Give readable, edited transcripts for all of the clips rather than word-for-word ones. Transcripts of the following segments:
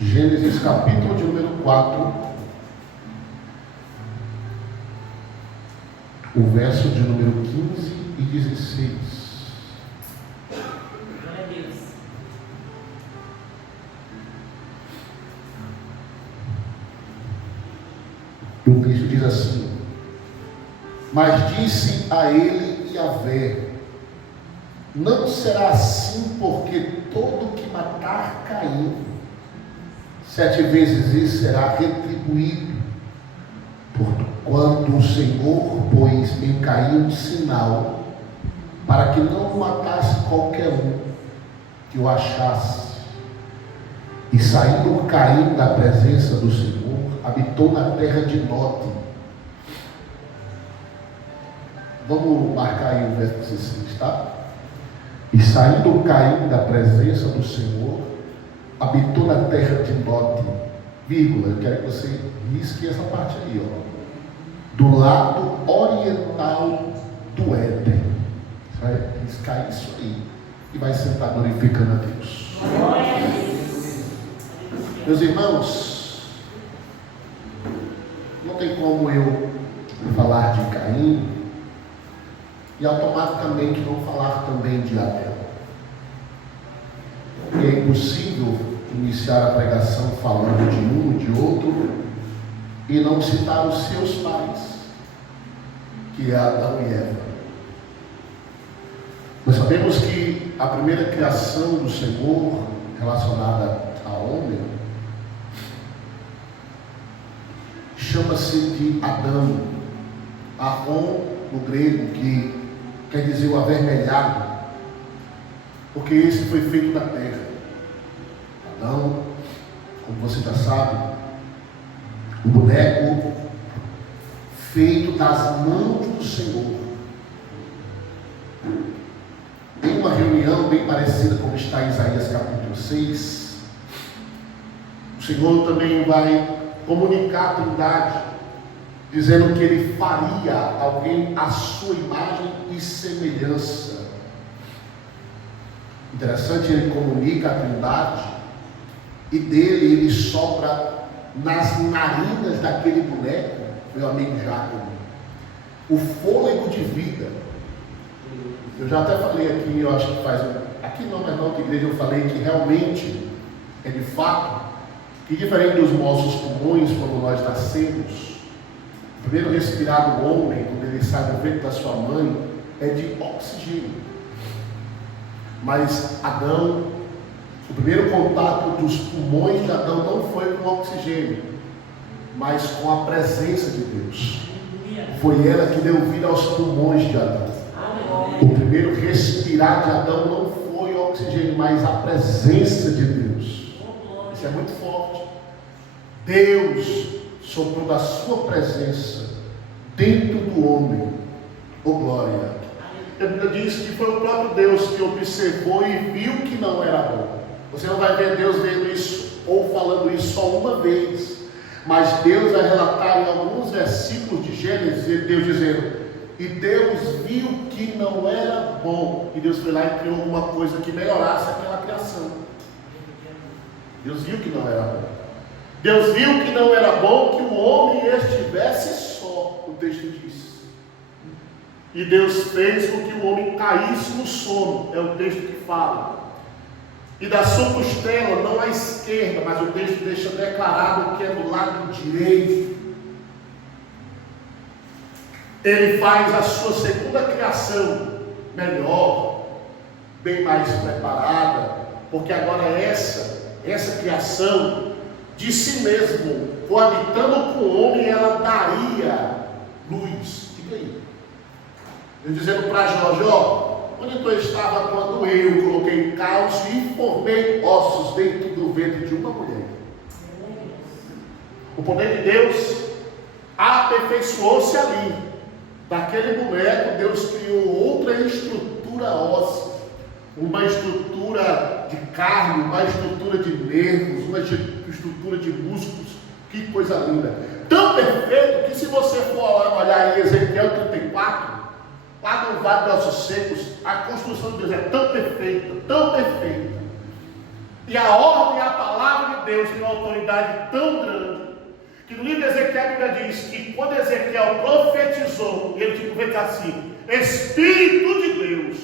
Gênesis capítulo de número 4, o verso de número 15 e 16. Glória a Deus. O texto diz assim: mas disse a ele Yahvé: não será assim, porque todo que matar Caim 7 vezes isso será retribuído, porquanto o Senhor pôs em Caim um sinal, para que não o matasse qualquer um que o achasse. E saindo Caim da presença do Senhor, habitou na terra de Nod. Vamos marcar aí o verso 16, tá? E saindo Caim da presença do Senhor, habitou na terra de Nod, vírgula, eu quero que você risque essa parte aí, ó, do lado oriental do Éden. Você vai riscar isso aí e vai sentar glorificando a Deus. Glória a Deus. Meus irmãos, não tem como eu falar de Caim e automaticamente não falar também de Abel. E é impossível iniciar a pregação falando de um e de outro e não citar os seus pais, que é Adão e Eva. Nós sabemos que a primeira criação do Senhor relacionada ao homem chama-se de Adão. Arron, no grego, que quer dizer o avermelhado, porque esse foi feito da terra. Adão, como você já sabe, o boneco feito das mãos do Senhor. Em uma reunião bem parecida como está em Isaías capítulo 6, o Senhor também vai comunicar a Trindade, dizendo que Ele faria alguém à sua imagem e semelhança. Interessante, Ele comunica a Trindade e dele Ele sopra nas narinas daquele boneco, meu amigo Jacob, o fôlego de vida. Eu já até falei aqui, eu acho que faz, aqui não, mas na outra igreja eu falei que realmente é de fato que, diferente dos nossos pulmões quando nós nascemos, o primeiro respirar do homem, quando ele sai do ventre da sua mãe, é de oxigênio. Mas Adão, o primeiro contato dos pulmões de Adão não foi com oxigênio, mas com a presença de Deus. Foi ela que deu vida aos pulmões de Adão. O primeiro respirar de Adão não foi oxigênio, mas a presença de Deus. Isso é muito forte. Deus soprou da sua presença dentro do homem. Oh glória! A Bíblia diz que foi o próprio Deus que observou e viu que não era bom. Você não vai ver Deus vendo isso ou falando isso só uma vez, mas Deus vai relatar em alguns versículos de Gênesis, Deus dizendo: e Deus viu que não era bom, e Deus foi lá e criou alguma coisa que melhorasse aquela criação. Deus viu que não era bom. Deus viu que não era bom que o homem estivesse só, o texto diz. E Deus fez com que o homem caísse no sono, é o texto que fala. E da sua costela, não à esquerda, mas o texto deixa declarado que é do lado direito, Ele faz a sua segunda criação melhor, bem mais preparada, porque agora essa criação de si mesmo, coabitando com o homem, ela daria luz. Fica aí. Eu dizendo para Jó, onde tu estava quando eu coloquei cálcio e formei ossos dentro do ventre de uma mulher? O poder de Deus aperfeiçoou-se ali. Daquele boneco, Deus criou outra estrutura óssea, uma estrutura de carne, uma estrutura de nervos, uma estrutura de músculos. Que coisa linda! Tão perfeito que, se você for olhar em Ezequiel 34, lá no Vale dos Ossos Secos, a construção de Deus é tão perfeita, e a ordem e a palavra de Deus tem uma autoridade tão grande, que no livro de Ezequiel a Bíblia diz que quando Ezequiel profetizou, ele profetizou assim: Espírito de Deus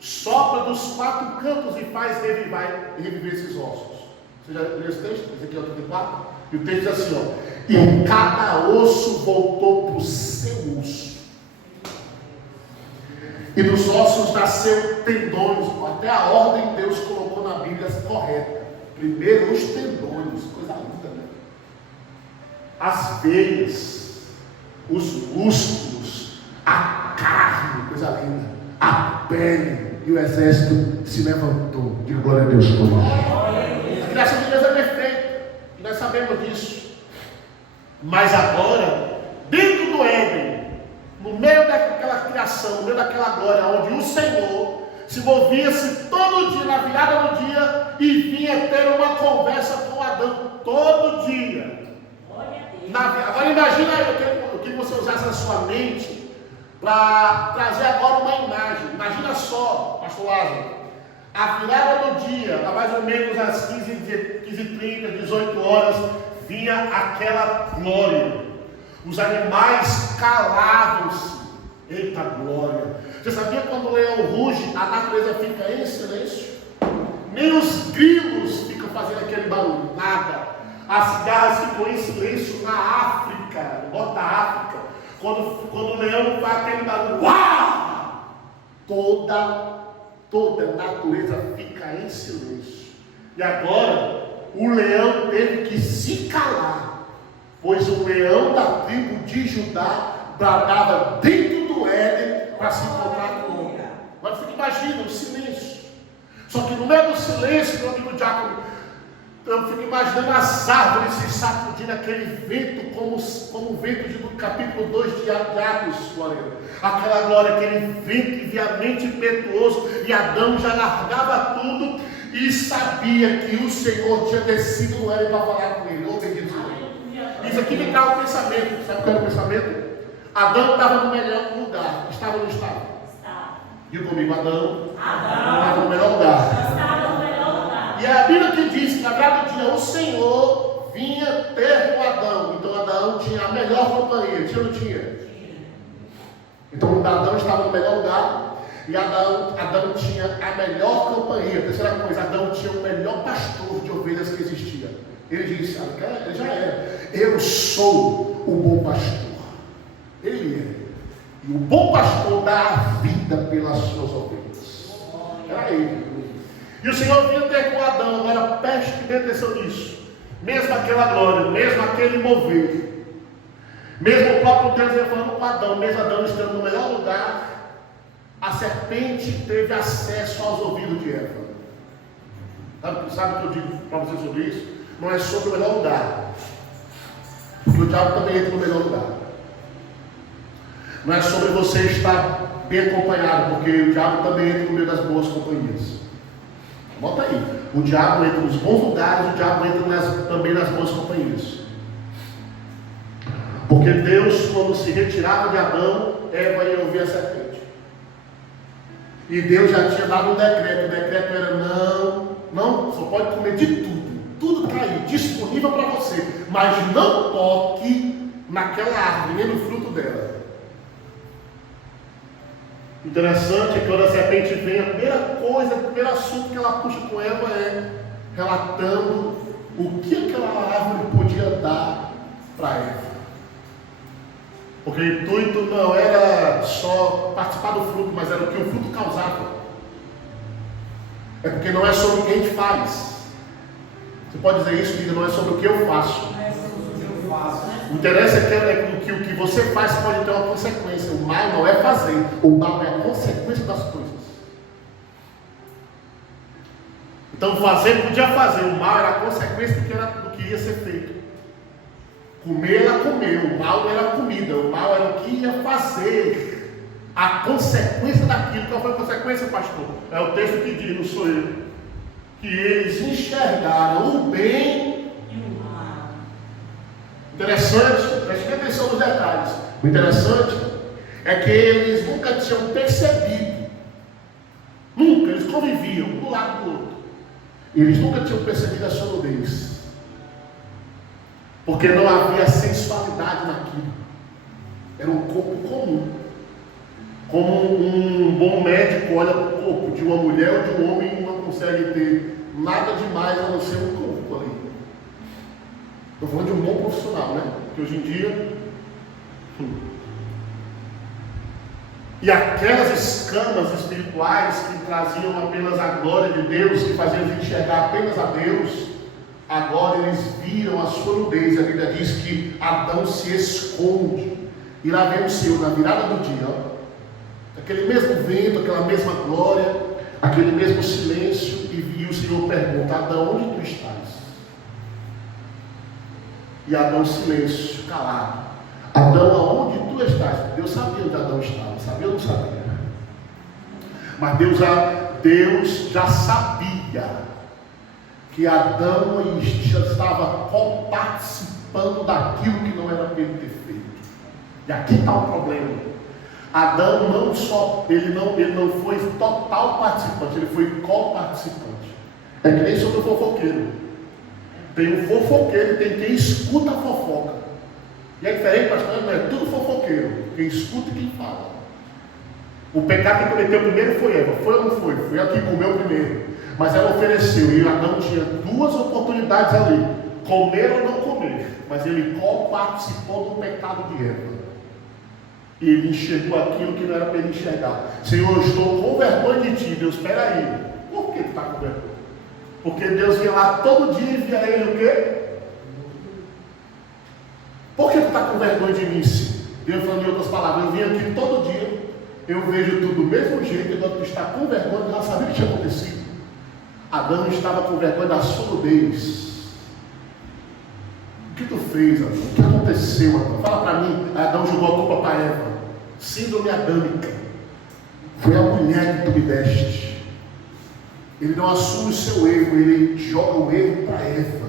sopra dos 4 cantos e faz reviver esses ossos. Você já leu esse texto? Ezequiel 34? E o texto diz assim, ó: e cada osso voltou para o seu osso, e dos ossos nasceu tendões. Até a ordem Deus colocou na Bíblia correta. Primeiro os tendões, coisa linda, né? As veias, os músculos, a carne, coisa linda, a pele, e o exército se levantou. Diga glória a Deus por isso. A criação de Deus é perfeita, e nós sabemos disso. Mas agora, dentro do Éden, no meio daquela criação, no meio daquela glória, onde o Senhor se movia-se todo dia, na virada do dia, e vinha ter uma conversa com Adão todo dia. Agora imagina, eu queria que você usasse a sua mente para trazer agora uma imagem. Imagina só, pastor Lázaro, a virada do dia, a mais ou menos às 15h30, 18 horas, vinha aquela glória. Os animais calavam-se. Eita glória! Você sabia que quando o leão ruge, a natureza fica em silêncio? Nem os grilos ficam fazendo aquele barulho, nada. As cigarras ficam em silêncio na África, no norte da África. Quando o leão faz aquele barulho, uau! Toda a natureza fica em silêncio. E agora, o leão teve que se calar, pois o leão da tribo de Judá bradava dentro do Éden para se encontrar com o homem. Agora você imagina o silêncio. Só que no meio do silêncio, meu amigo Diácono, eu fico imaginando as árvores se sacudindo, aquele vento, como o vento do capítulo 2 de Atos, aquela glória, aquele vento enviamente impetuoso, e Adão já largava tudo e sabia que o Senhor tinha descido no Éden para falar com ele. Oh, bendito Deus. Isso aqui me dá um pensamento. Sabe qual era o pensamento? Adão estava no melhor lugar. Estava ou não estava? Estava. Diga comigo, Adão estava no melhor lugar. Estava no melhor lugar. E a Bíblia que diz que na verdade dia o Senhor vinha ter com Adão. Então Adão tinha a melhor companhia. Tinha ou não tinha? Tinha. Então Adão estava no melhor lugar. E Adão tinha a melhor companhia. Terceira coisa, Adão tinha o melhor pastor de ovelhas que existia. Ele disse, ele já era: eu sou o bom pastor. Ele é. E o bom pastor dá a vida pelas suas ovelhas. Era ele. E o Senhor vinha ter com Adão. Agora preste bem atenção nisso. Mesmo aquela glória, mesmo aquele mover, mesmo o próprio Deus ia falando com Adão, mesmo Adão estando no melhor lugar, a serpente teve acesso aos ouvidos de Eva. Sabe o que eu digo para vocês sobre isso? Não é sobre o melhor lugar, porque o diabo também entra no melhor lugar. Não é sobre você estar bem acompanhado, porque o diabo também entra no meio das boas companhias. Bota aí, o diabo entra nos bons lugares, o diabo entra também nas boas companhias. Porque Deus, quando se retirava de Adão, Eva ia ouvir a serpente. E Deus já tinha dado um decreto. O decreto era: não, só pode comer de tudo está aí, disponível para você, mas não toque naquela árvore, nem no fruto dela. Interessante é que quando a serpente vem, a primeiro assunto que ela puxa com Eva é relatando o que aquela árvore podia dar para Eva. Porque o intuito não era só participar do fruto, mas era o que o fruto causava. É porque não é sobre o que a gente faz. Você pode dizer isso, filho, não é sobre o que eu faço. Não é sobre o que eu faço. O interesse é que o que você faz pode ter uma consequência. O mal não é fazer, o mal é a consequência das coisas. Então fazer podia fazer, o mal era a consequência do que ia ser feito. Comer ela comeu, o mal era a comida, o mal era o que ia fazer. A consequência daquilo. Qual foi a consequência, pastor? É o texto que diz, não sou eu. Que eles enxergaram o bem e o mal. Interessante, preste atenção nos detalhes. O interessante é que eles nunca tinham percebido. Nunca, eles conviviam um do lado do outro. Eles nunca tinham percebido a sua nudez. Porque não havia sensualidade naquilo. Era um corpo comum. Como um bom médico olha para o corpo de uma mulher ou de um homem e não consegue ter nada demais a não ser um corpo ali. Estou falando de um bom profissional, né? Que hoje em dia... E aquelas escamas espirituais que traziam apenas a glória de Deus, que faziam a gente enxergar apenas a Deus, agora eles viram a sua nudez. A Bíblia diz que Adão se esconde. E lá vem o Senhor na virada do dia, ó. Aquele mesmo vento, aquela mesma glória, aquele mesmo silêncio, e o Senhor pergunta: Adão, onde tu estás? E Adão, silêncio, calado. Adão, aonde tu estás? Deus sabia onde Adão estava, sabia ou não sabia? Mas Deus já sabia que Adão já estava participando daquilo que não era para ele ter feito. E aqui está o problema. Adão não só, ele não foi total participante, ele foi co-participante. É que nem sobre o fofoqueiro. Tem um fofoqueiro e tem quem escuta a fofoca. E é diferente, pastor, não é tudo fofoqueiro. Quem escuta e quem fala. O pecado que cometeu primeiro foi Eva. Foi ou não foi? Foi a que comeu primeiro. Mas ela ofereceu, e Adão tinha duas oportunidades ali: comer ou não comer. Mas ele co-participou do pecado de Eva. E ele enxergou aquilo que não era para ele enxergar. Senhor, eu estou com vergonha de ti. Deus, espera aí. Por que tu está com vergonha? Porque Deus vinha lá todo dia e via ele o quê? Por que tu está com vergonha de mim? Deus falando em outras palavras: eu vim aqui todo dia, eu vejo tudo do mesmo jeito, e tu está com vergonha, já sabia o que tinha acontecido. Adão estava com vergonha da sua nudez. O que tu fez, Adão? O que aconteceu, Adão? Fala para mim. Adão jogou a culpa para Eva. Síndrome adâmica. Foi a mulher que tu me deste. Ele não assume o seu erro, ele joga o erro para Eva.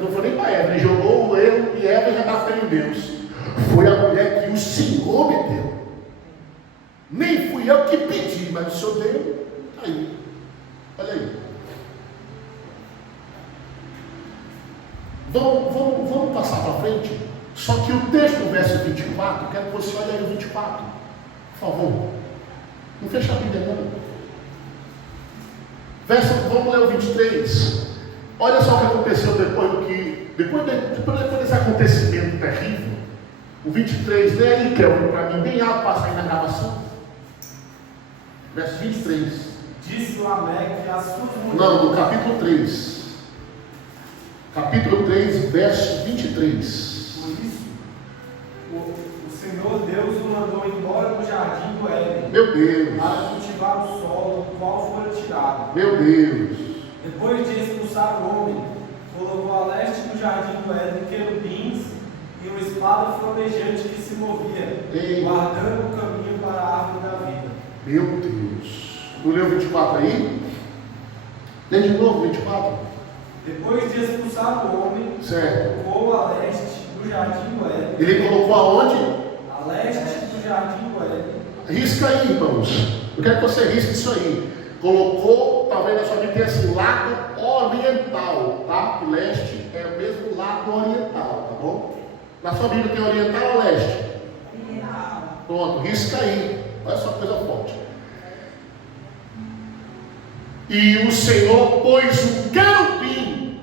Não foi nem para Eva, ele jogou o erro e Eva já está ferindo Deus. Foi a mulher que o Senhor me deu. Nem fui eu que pedi, mas o Senhor deu. Está aí. Olha aí. Vamos passar para frente. Só que o texto do verso 24, quero que você olhe aí o 24. Por favor. Não fecha a Bíblia não. Vamos ler o 23. Olha só o que aconteceu depois desse acontecimento terrível. O 23, lê aí, Kelvin, para mim, bem alto para sair na gravação. Verso 23. Disse Lameque a sua mulher. Não, no capítulo 3. Capítulo 3, verso 23. Por isso, o Senhor Deus o mandou embora do jardim do Éden. Meu Deus. Para cultivar o solo do qual fora tirado. Meu Deus. Depois de expulsar o homem, colocou a leste do jardim do Éden querubins e uma espada flamejante que se movia, Ei. guardando o caminho para a árvore da vida. Meu Deus. Não leu 24 aí? Lê de novo 24. Depois de expulsar o homem, Certo. colocou a leste do jardim do Éden. Ele colocou aonde? A leste do jardim do Éden. Risca aí, irmãos. Eu quero que você risque isso aí. Colocou, talvez na sua vida tenha assim, lado oriental, tá? O leste é o mesmo lado oriental, tá bom? Na sua Bíblia tem oriental ou leste? Oriental. Pronto, risca aí. Olha só coisa forte. E o Senhor pôs um querubim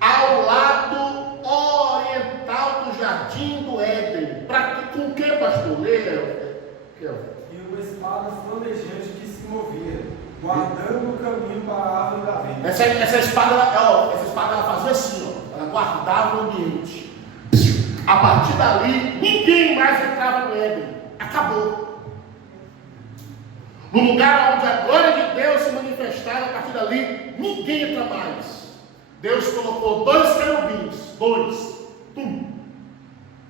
ao lado oriental do jardim do Éden. Com que, pastor? Leia. E uma espada flamejante que se movia, guardando o caminho para a árvore da vida. Essa espada ela fazia assim, ó, ela guardava o ambiente. A partir dali, ninguém mais entrava no Éden. Acabou. No lugar onde a glória de Deus se manifestava, a partir dali, ninguém entra mais. Deus colocou 2 querubins, 2.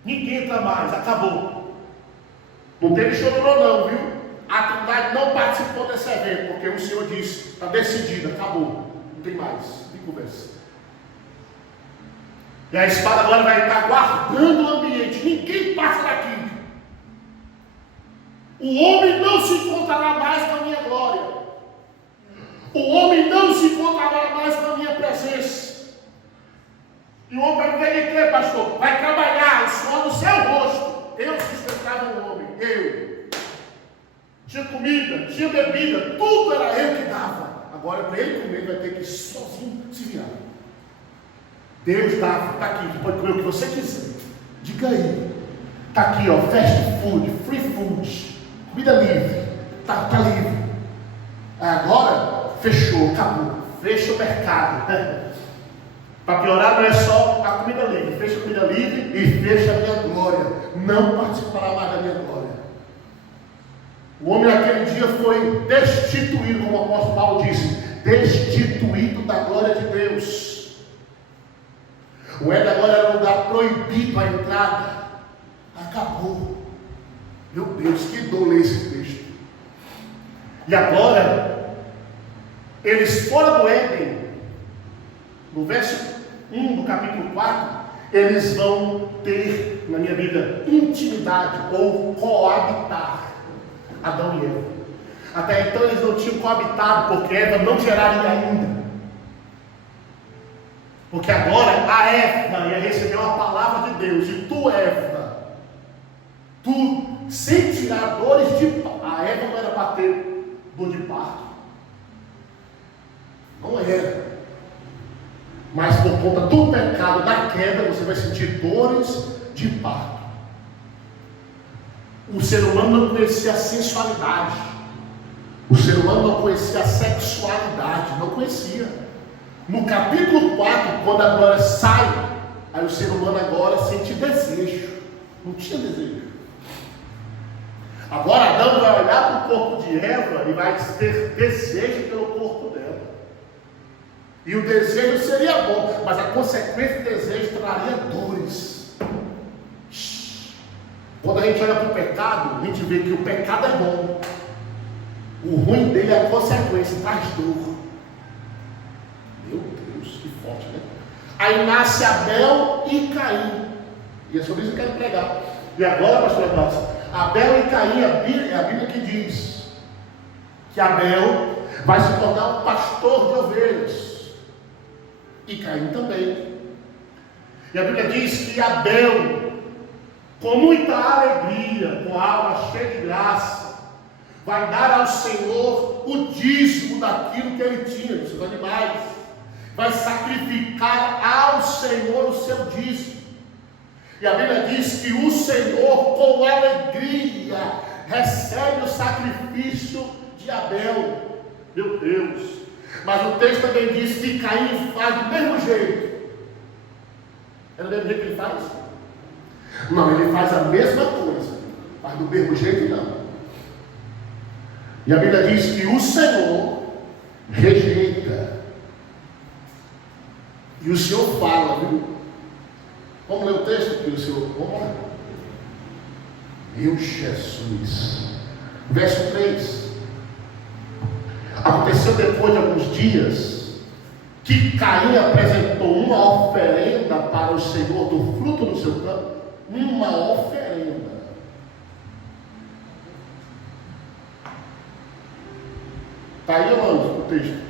Ninguém entra mais, acabou. Não teve chororô não, viu? A Trindade não participou desse evento, porque o Senhor disse, está decidido, acabou. Não tem mais, não tem conversa. E a espada agora vai estar guardando o ambiente, ninguém passa daqui. O homem não se encontrará mais com a minha glória. O homem não se encontrará mais com a minha presença. E o homem vai viver de quê, pastor? Vai trabalhar, o suor no seu rosto. Eu sustentava o homem, eu. Tinha comida, tinha bebida, tudo era eu que dava. Agora, para ele comer, ele vai ter que sozinho se virar. Deus dava, está aqui, você pode comer o que você quiser. Diga aí. Está aqui, ó, fast food, free food, comida livre. Está livre. Agora, fechou, acabou. Fecha o mercado. Para piorar, não é só a comida livre. Fecha a comida livre e fecha a minha glória. Não participará mais da minha glória. O homem naquele dia foi destituído, como o apóstolo Paulo disse, destituído da glória de Deus. O Éden agora era um lugar proibido a entrada. Acabou. Meu Deus, que dor ler esse texto. E agora, eles foram do Éden. No verso 1 do capítulo 4, eles vão ter, na minha vida, intimidade ou coabitar. Adão e Eva. Até então eles não tinham coabitado, porque Eva não geraria ainda. Porque agora a Eva ia receber uma palavra de Deus. E tu, Eva, tu sentirás dores de parto. A Eva não era para ter dor de parto. Não era. Mas por conta do pecado, da queda, você vai sentir dores de parto. O ser humano não conhecia a sensualidade. O ser humano não conhecia a sexualidade. Não conhecia. No capítulo 4, quando a glória sai, aí o ser humano agora sente desejo. Não tinha desejo. Agora Adão vai olhar para o corpo de Eva e vai ter desejo pelo corpo dela. E o desejo seria bom, mas a consequência do desejo traria dores. Quando a gente olha para o pecado, a gente vê que o pecado é bom. O ruim dele é a consequência, traz dor. Meu Deus, que forte, né? Aí nasce Abel e Caim. E é sobre isso que eu quero pregar. E agora, pastor Abraço, Abel e Caim, é a Bíblia que diz que Abel vai se tornar um pastor de ovelhas. E Caim também. E a Bíblia diz que Abel, com muita alegria, com a alma cheia de graça, vai dar ao Senhor o dízimo daquilo que ele tinha, dos seus animais. Vai sacrificar ao Senhor o seu dízimo. E a Bíblia diz que o Senhor, com alegria, recebe o sacrifício de Abel. Meu Deus! Mas o texto também diz que Caim faz do mesmo jeito. É do mesmo jeito que ele faz? Não, ele faz a mesma coisa, mas do mesmo jeito não. E a Bíblia diz que o Senhor rejeita. E o Senhor fala, viu? Vamos ler o texto aqui, o Senhor. Vamos lá. Meu Jesus. Verso 3. Aconteceu depois de alguns dias que Caim apresentou uma oferenda para o Senhor do fruto do seu campo. Uma oferenda. Está aí o texto.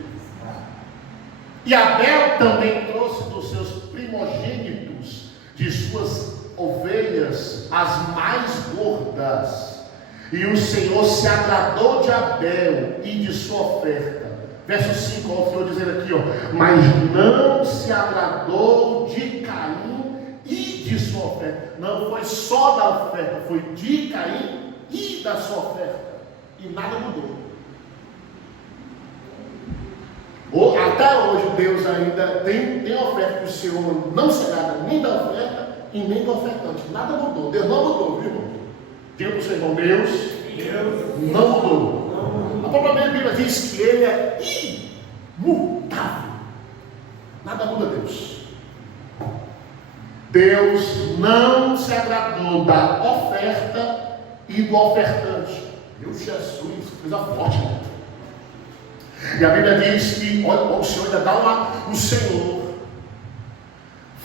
E Abel também trouxe dos seus primogênitos, de suas ovelhas, as mais gordas. E o Senhor se agradou de Abel e de sua oferta. Verso 5, ó, o Senhor dizendo aqui, ó, mas não se agradou de Caim e de sua oferta. Não foi só da oferta, foi de Caim e da sua oferta. E nada mudou. Até hoje Deus ainda tem oferta que o Senhor não se agrada nem da oferta e nem do ofertante. Nada mudou. Deus não mudou, viu, irmão? Diga para o seu irmão, Deus não mudou. A própria Bíblia diz que Ele é imutável. Nada muda Deus. Deus não se agradou da oferta e do ofertante. Meu Jesus, coisa forte, né? E a Bíblia diz que, olha, o Senhor ainda dá o Senhor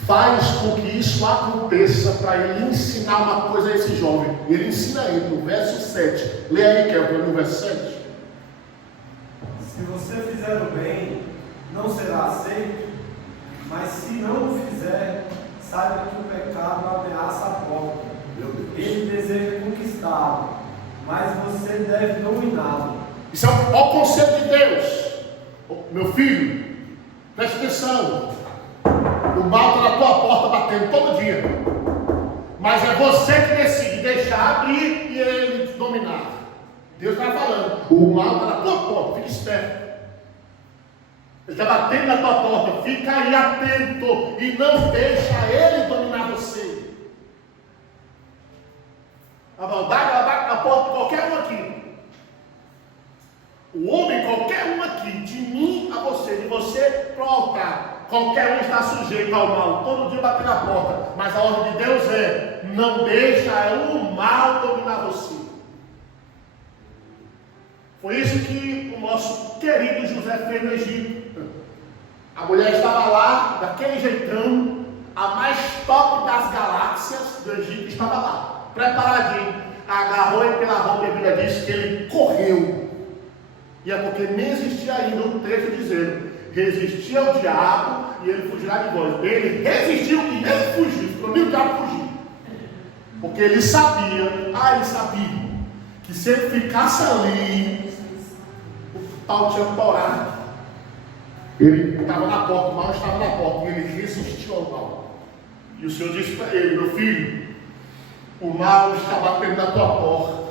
faz com que isso aconteça para ele ensinar uma coisa a esse jovem. E ele ensina ele no verso 7. Lê aí, que é no verso 7. Se você fizer o bem, não será aceito, mas se não o fizer, saiba que o pecado ameaça a porta. Meu Deus. Ele deseja conquistá-lo, mas você deve dominá-lo. Isso é o conceito de Deus. Meu filho, preste atenção. O mal está na tua porta batendo todo dia. Mas é você que decide deixar abrir e ele te dominar. Deus está falando. O mal está na tua porta, fica esperto. Ele está batendo na tua porta, fica aí atento e não deixa ele dominar você. A maldade ela bate na porta de qualquer um aqui. O homem, qualquer um aqui, de mim a você, de você para o altar, qualquer um está sujeito ao mal, todo dia bater na porta, mas a ordem de Deus é: não deixa o mal dominar você. Foi isso que o nosso querido José fez no Egito. A mulher estava lá, daquele jeitão, a mais top das galáxias do Egito estava lá, preparadinho. Agarrou ele pela roupa e a Bíblia diz que ele correu. E é porque nem existia ainda um texto dizendo: resistia ao diabo e ele fugirá de vós. Ele resistiu e ele fugiu, ficou nem o diabo fugiu. Porque ele sabia que se ele ficasse ali, o pau tinha paurado. Ele estava na porta, o mal estava na porta, e ele resistiu ao mal. E o Senhor disse para ele: meu filho, o mal está batendo na tua porta.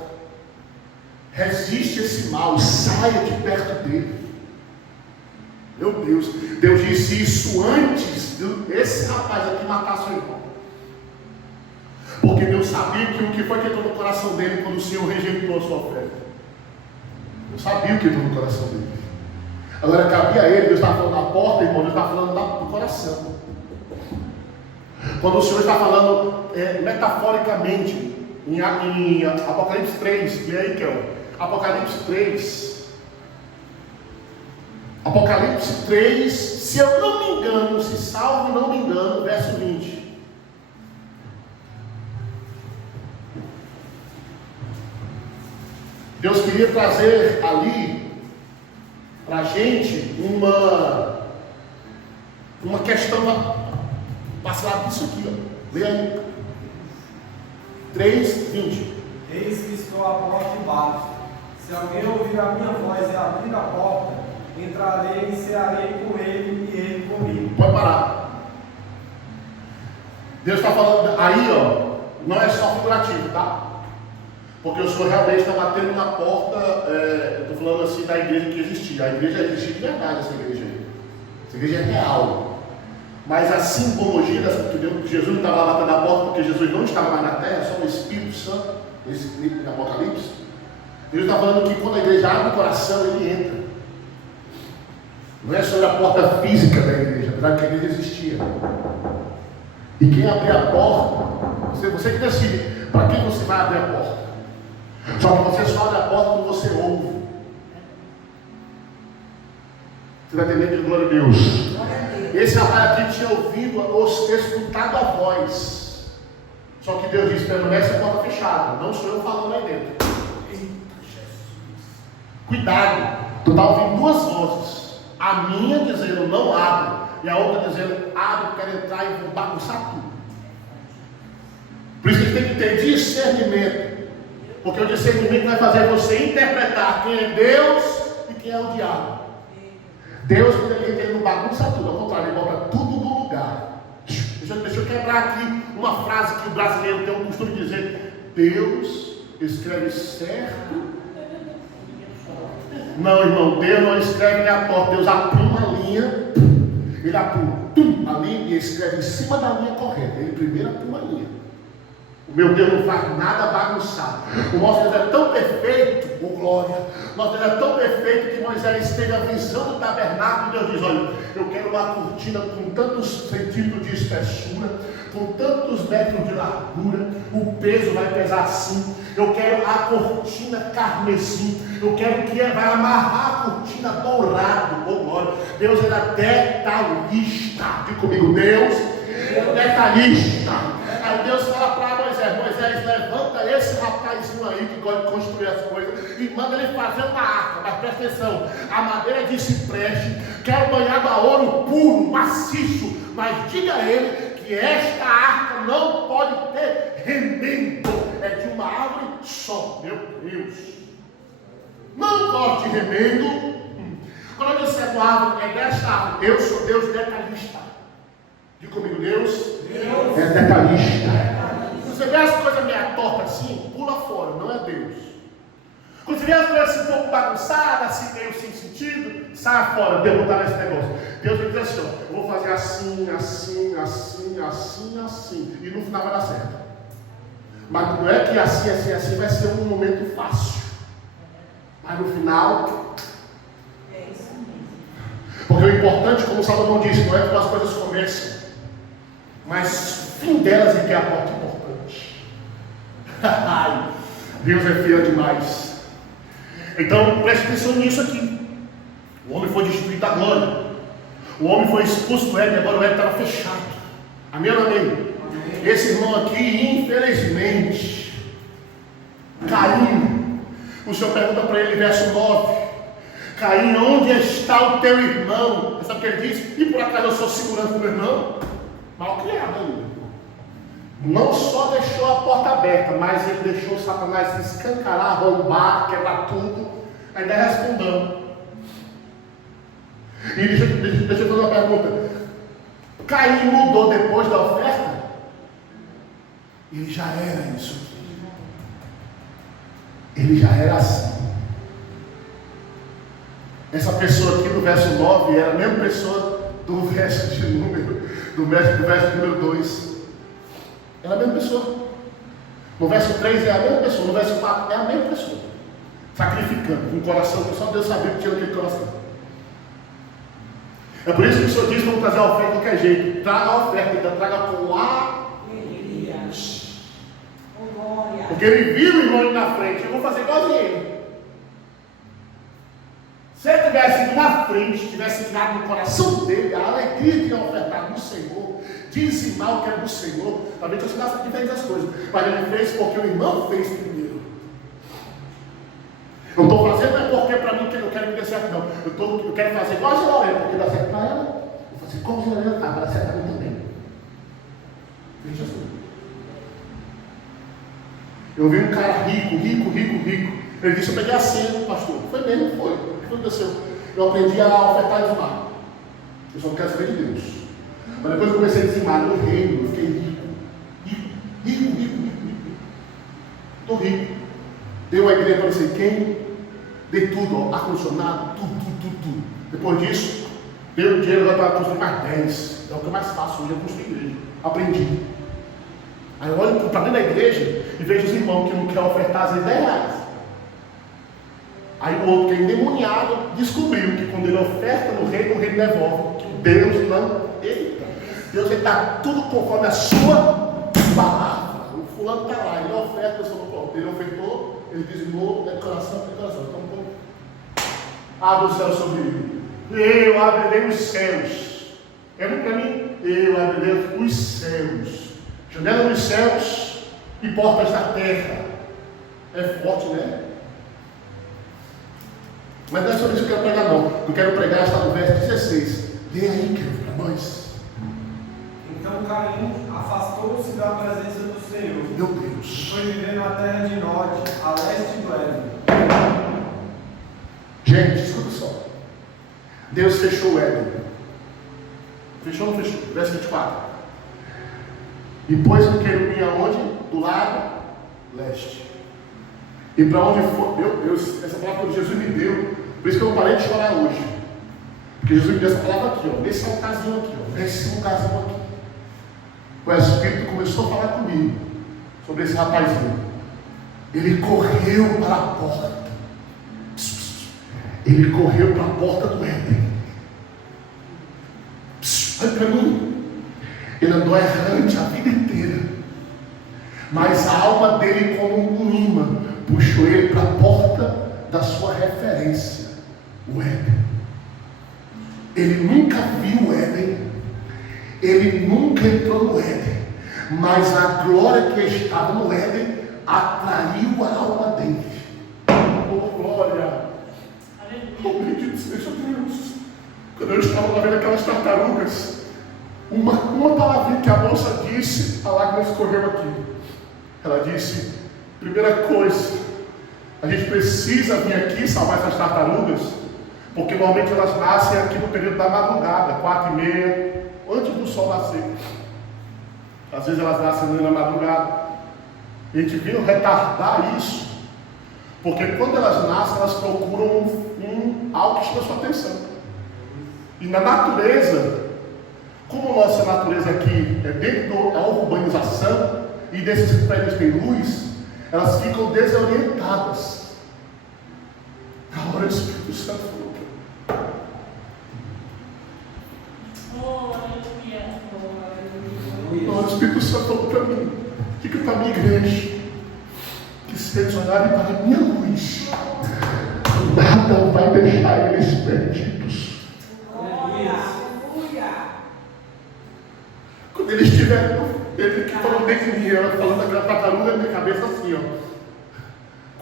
Resiste esse mal, saia de perto dele. Meu Deus, Deus disse isso antes desse rapaz aqui matar seu irmão. Porque Deus sabia que o que foi que entrou no coração dele quando o Senhor rejeitou a sua oferta. Deus sabia o que entrou no coração dele. Agora cabia a ele, Deus está falando da porta, irmão, Deus está falando do coração. Quando o Senhor está falando metaforicamente em Apocalipse 3, e aí, Kel? Apocalipse 3, se eu não me engano, se salvo não me engano, verso 20. Deus queria trazer ali para a gente uma questão, passa lá disso aqui, ó. Lê aí. 3:20. Eis que estou à porta e bato. Se alguém ouvir a minha voz e abrir a porta, entrarei e cearei com ele e ele comigo. Pode parar. Deus está falando aí, ó, não é só figurativo, tá? Porque o Senhor realmente está batendo na porta. Eu estou falando assim da igreja que existia. A igreja existia de verdade, essa igreja aí. Essa igreja é real. Mas a simbologia que Jesus estava lá batendo na porta, porque Jesus não estava mais na terra, só o Espírito Santo, esse livro de Apocalipse. Ele está falando que quando a igreja abre o coração, ele entra. Não é sobre a porta física da igreja, apesar que a igreja existia. E quem abrir a porta, você que decide para quem você vai abrir a porta. Só que você só abre a porta quando você ouve. Você vai ter medo de glória a Deus. Esse rapaz aqui tinha escutado a voz. Só que Deus disse: permanece a porta fechada. Não sou eu falando aí dentro. Eita Jesus! Cuidado, tu está ouvindo duas vozes. A minha dizendo não abre, e a outra dizendo abre, quero entrar e vou bagunçar tudo. Por isso que tem que ter discernimento. Porque o discernimento vai fazer você interpretar quem é Deus e quem é o diabo. Deus, quando ele não bagunça tudo, ao contrário, ele bota tudo no lugar. Deixa eu quebrar aqui uma frase que o brasileiro tem o costume de dizer: Deus escreve certo. Não, irmão, Deus não escreve na porta. Deus apruma a linha, ele apruma a linha e escreve em cima da linha correta. Ele primeiro apruma a linha. O meu Deus não faz nada bagunçado. O nosso Deus é tão perfeito, oh glória. O nosso Deus é tão perfeito que Moisés teve a visão do tabernáculo e Deus diz: olha, eu quero uma cortina com tantos centímetros de espessura, com tantos metros de largura, o peso vai pesar assim. Eu quero a cortina carmesim. Eu quero que vai amarrar a cortina dourado, oh glória. Deus era detalhista. Diga comigo, Deus é detalhista. Aí Deus fala para Moisés, levanta esse rapazinho aí que gosta de construir as coisas e manda ele fazer uma arca. Mas presta atenção, a madeira de cipreste, que é banhado a ouro puro, maciço, mas diga a ele que que esta arca não pode ter remendo. É de uma árvore só. Meu Deus. Não gosto de remendo. Quando eu disser uma árvore, é desta árvore. Eu sou Deus detalhista. Diga comigo, Deus é detalhista. Quando você vê as coisas meio tortas assim, pula fora, não é Deus. Quando você vê as coisas assim um pouco bagunçadas, assim meio sem sentido, sai fora, Deus não está nesse negócio. Deus vai dizer assim, ó, eu vou fazer assim, assim, assim, assim, assim, e no final vai dar certo. Mas não é que assim, assim, assim vai ser um momento fácil. Mas no final, É isso mesmo. porque o importante, como o Salomão disse, não é como as coisas começam, mas o fim delas é que é a parte importante. Deus é fiel demais. Então preste atenção nisso aqui. O homem foi destituído da glória. O homem foi expulso do Éden, agora o Éden estava fechado. Amém ou amém? Amém? Esse irmão aqui, infelizmente, Caim, o Senhor pergunta para ele, verso 9: Caim, onde está o teu irmão? Sabe o que ele diz? E por acaso eu sou segurança do meu irmão? Mal criado ainda. Não só deixou a porta aberta, mas ele deixou Satanás escancarar, roubar, quebrar tudo, ainda respondendo. E deixa eu fazer uma pergunta. Caim mudou depois da oferta? Ele já era isso aqui. Ele já era assim. Essa pessoa aqui do verso 9 era a mesma pessoa do verso de número, do verso número 2. Era a mesma pessoa. No verso 3 é a mesma pessoa. No verso 4 é a mesma pessoa. Sacrificando com o coração, que só Deus sabia que tinha naquele coração. É por isso que o Senhor diz: vamos trazer a oferta de qualquer jeito. Traga a oferta, então traga com alegria. Porque ele viu o irmão na frente. Eu vou fazer igualzinho ele. Se ele tivesse ido na frente, tivesse ligado no coração dele a alegria de ofertar no Senhor, dizimar o que é do Senhor, talvez eu ensinasse diferente as coisas, mas ele fez porque o irmão fez primeiro. Eu estou fazendo não é porque para mim eu quero me dar certo, não. Eu quero fazer igual a Geralena, porque dá certo para ela. Eu vou fazer como a Geralena está, vai dar certo para mim também. Veja assim. Eu vi um cara rico. Ele disse: eu peguei a senha, pastor. Foi mesmo, foi. O que aconteceu? Eu aprendi a ofertar e dizimar. Eu só não quero saber de Deus. Mas depois eu comecei a dizimar no reino, eu fiquei rico. Estou rico. Dei uma igreja para não sei quem, dei tudo, ó, ar-condicionado, tudo. Depois disso, dei o dinheiro para construir mais 10. É o que eu mais faço hoje, eu construir igreja. Aprendi. Aí eu olho para dentro da igreja e vejo os irmãos que não querem ofertar às vezes 10 reais. Aí o outro que é endemoniado descobriu que quando ele oferta no reino devolve. Deus não. Eita! Deus está tudo conforme a sua palavra. O fulano está lá, ele oferta, eu só não posso. Ele ofertou, ele dizimou, decoração. Então, abre o céu sobre ele. Eu abrirei os céus. É muito para mim? Eu abrirei os céus. Janela dos céus e portas da terra. É forte, né? Mas não é sobre isso que eu quero pregar, não. Eu quero pregar está no verso 16. Lê aí, querido, para nós. Então Caim afastou-se da presença do Senhor. Meu Deus. Foi viver na terra de Nod, a leste do Éden. Gente, escuta só. Deus fechou o Éden. Fechou ou não fechou? Verso 24. E pôs um querubim aonde? Do lado leste. E para onde for, meu Deus, essa palavra que Jesus me deu, por isso que eu não parei de chorar hoje. Porque Jesus me deu essa palavra aqui, ó, nesse altarzinho aqui, ó, nesse lugarzinho aqui. O Espírito começou a falar comigo sobre esse rapazinho. Ele correu para a porta. Ele correu para a porta do Éden. Olha para mim. Ele andou errante a vida inteira. Mas a alma dele, como um imã, puxou ele para a porta da sua referência, o Éden. Ele nunca viu o Éden. Ele nunca entrou no Éden. Mas a glória que estava no Éden atraiu a alma dele. Oh, glória! Oh, bendito seja Deus! Quando eu estava lá vendo aquelas tartarugas, Uma palavrinha que a moça disse, a lágrima escorreu aqui. Ela disse: primeira coisa, a gente precisa vir aqui salvar essas tartarugas, porque normalmente elas nascem aqui no período da madrugada, 4h30, antes do sol nascer. Às vezes elas nascem na madrugada. E a gente veio retardar isso, porque quando elas nascem, elas procuram algo que chama sua atenção. E na natureza, como a nossa natureza aqui é dentro da urbanização, e desses prédios tem luz, elas ficam desorientadas. Na hora do Espírito Santo falou: na hora do Espírito Santo falou para mim, fica para a minha igreja, que se eles olharem para a minha luz, nada vai deixar eles perdidos. Quando eles estiverem, ele que falou dentro de mim, ela falando daquela tartaruga na minha cabeça assim, ó.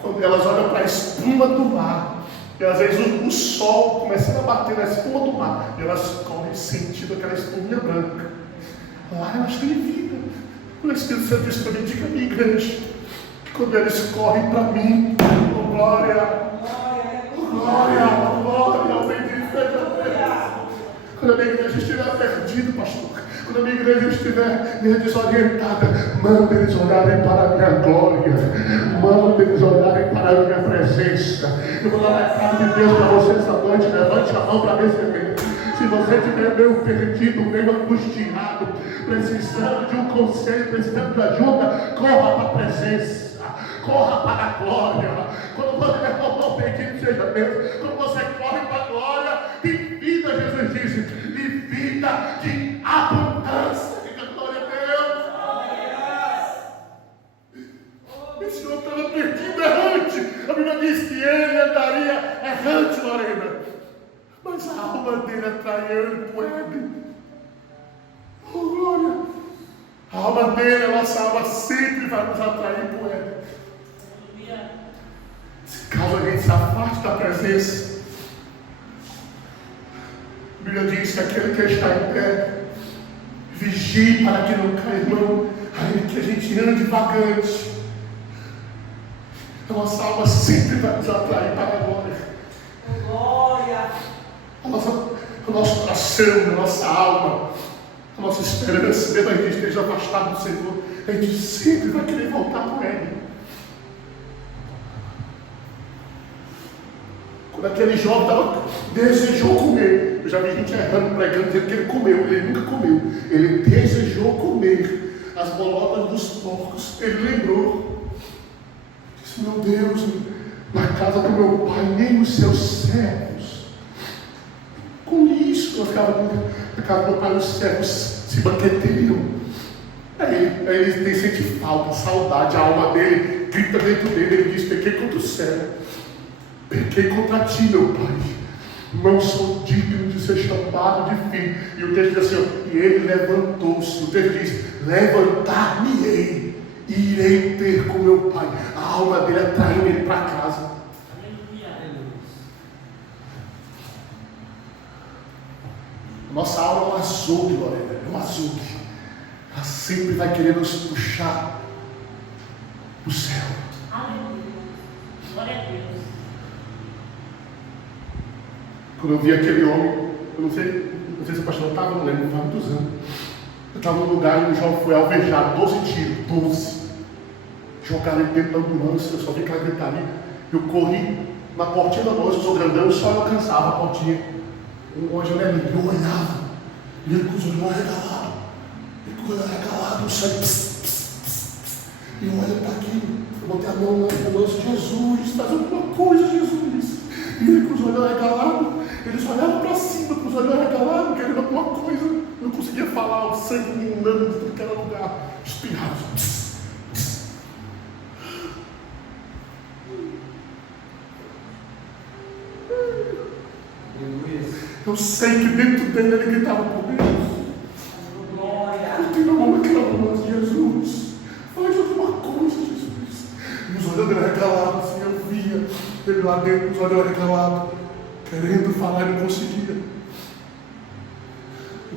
Quando elas olham para a espuma do mar, e às vezes o sol começando a bater na espuma do mar, e elas correm sentindo aquela espuminha branca. Lá elas têm vida. O Espírito Santo disse para mim: diga a minha igreja, que quando eles correm para mim, oh glória, oh glória, oh glória, oh bendito seja Deus. Quando a minha igreja estiver perdida, pastor, quando a minha igreja estiver meio desorientada, manda eles olharem para a minha glória, manda eles olharem para a minha presença. Eu vou dar uma palavra de Deus para você essa noite. Levante a mão para receber. Se você estiver meio perdido, meio angustiado, precisando de um conselho, precisando de ajuda, corra para a presença, corra para a glória. Quando você bendito seja Deus, quando você corre para a glória, de vida, Jesus disse, de vida, de abundância. Diga glória a Deus. Esse senhor estava perdido, errante. A Bíblia diz que ele andaria errante, Lorena. Mas a alma dele atraiu ele para o Éden. Oh, glória! A alma dele, a nossa alma sempre vai nos atrair para o Éden. Se caso a gente se afaste da presença, a Bíblia diz que aquele que está em pé, vigie para que não caia, irmão, ainda que a gente ande vagante. A nossa alma sempre vai nos atrair para a glória. Glória! O nosso coração, a nossa alma, a nossa esperança, mesmo a gente esteja afastado do Senhor, a gente sempre vai querer voltar para Ele. Quando aquele jovem desejou comer, eu já vi gente errando, pregando, dizendo que ele comeu, ele nunca comeu. Ele desejou comer as bolotas dos porcos. Ele lembrou, disse: meu Deus, na casa do meu pai, nem os seus servos. Com isso, eu ficava na casa do meu pai, os servos se banqueteiam. Aí ele sente falta, saudade, a alma dele grita dentro dele. Ele diz: pequei contra o céu, pequei contra ti, meu pai, não sou digno de ser chamado de filho. E o texto diz assim, ó, e ele levantou-se. O texto diz: levantar-me-ei e irei ter com meu pai. A alma dele atraiu ele para casa. Nossa alma é um açougue, Lorena, é um açougue. Ela sempre vai querer nos puxar para o céu. Aleluia. Glória a Deus. Quando eu vi aquele homem, eu não sei se o pastor estava, não lembro, faz muitos anos. Eu estava num lugar e o jovem foi alvejado, 12 tiros, 12. Jogaram ele dentro da ambulância, eu só vi aquela gritaria. Eu corri na portinha da ambulância, eu sou grandão, só eu alcançava a portinha. Uma janelinha, eu olhava, e ele com os olhos arregalados, o sangue, e eu olho para aquilo, eu botei a mão na ambulância: Jesus, faz alguma coisa, Jesus. E ele com os olhos arregalados, eles olhavam para cima com os olhos arregalados, querendo alguma coisa. Eu não conseguia falar, o sangue me inundando naquele lugar, espirrava. Eu sei que dentro dele ele gritava por Deus. Glória! Eu tenho uma mão naquela ambulância: Jesus, faz alguma coisa, Jesus. E os olhos dele arregalados, assim, eu via ele lá dentro, os olhos arregalados, querendo falar e não conseguia.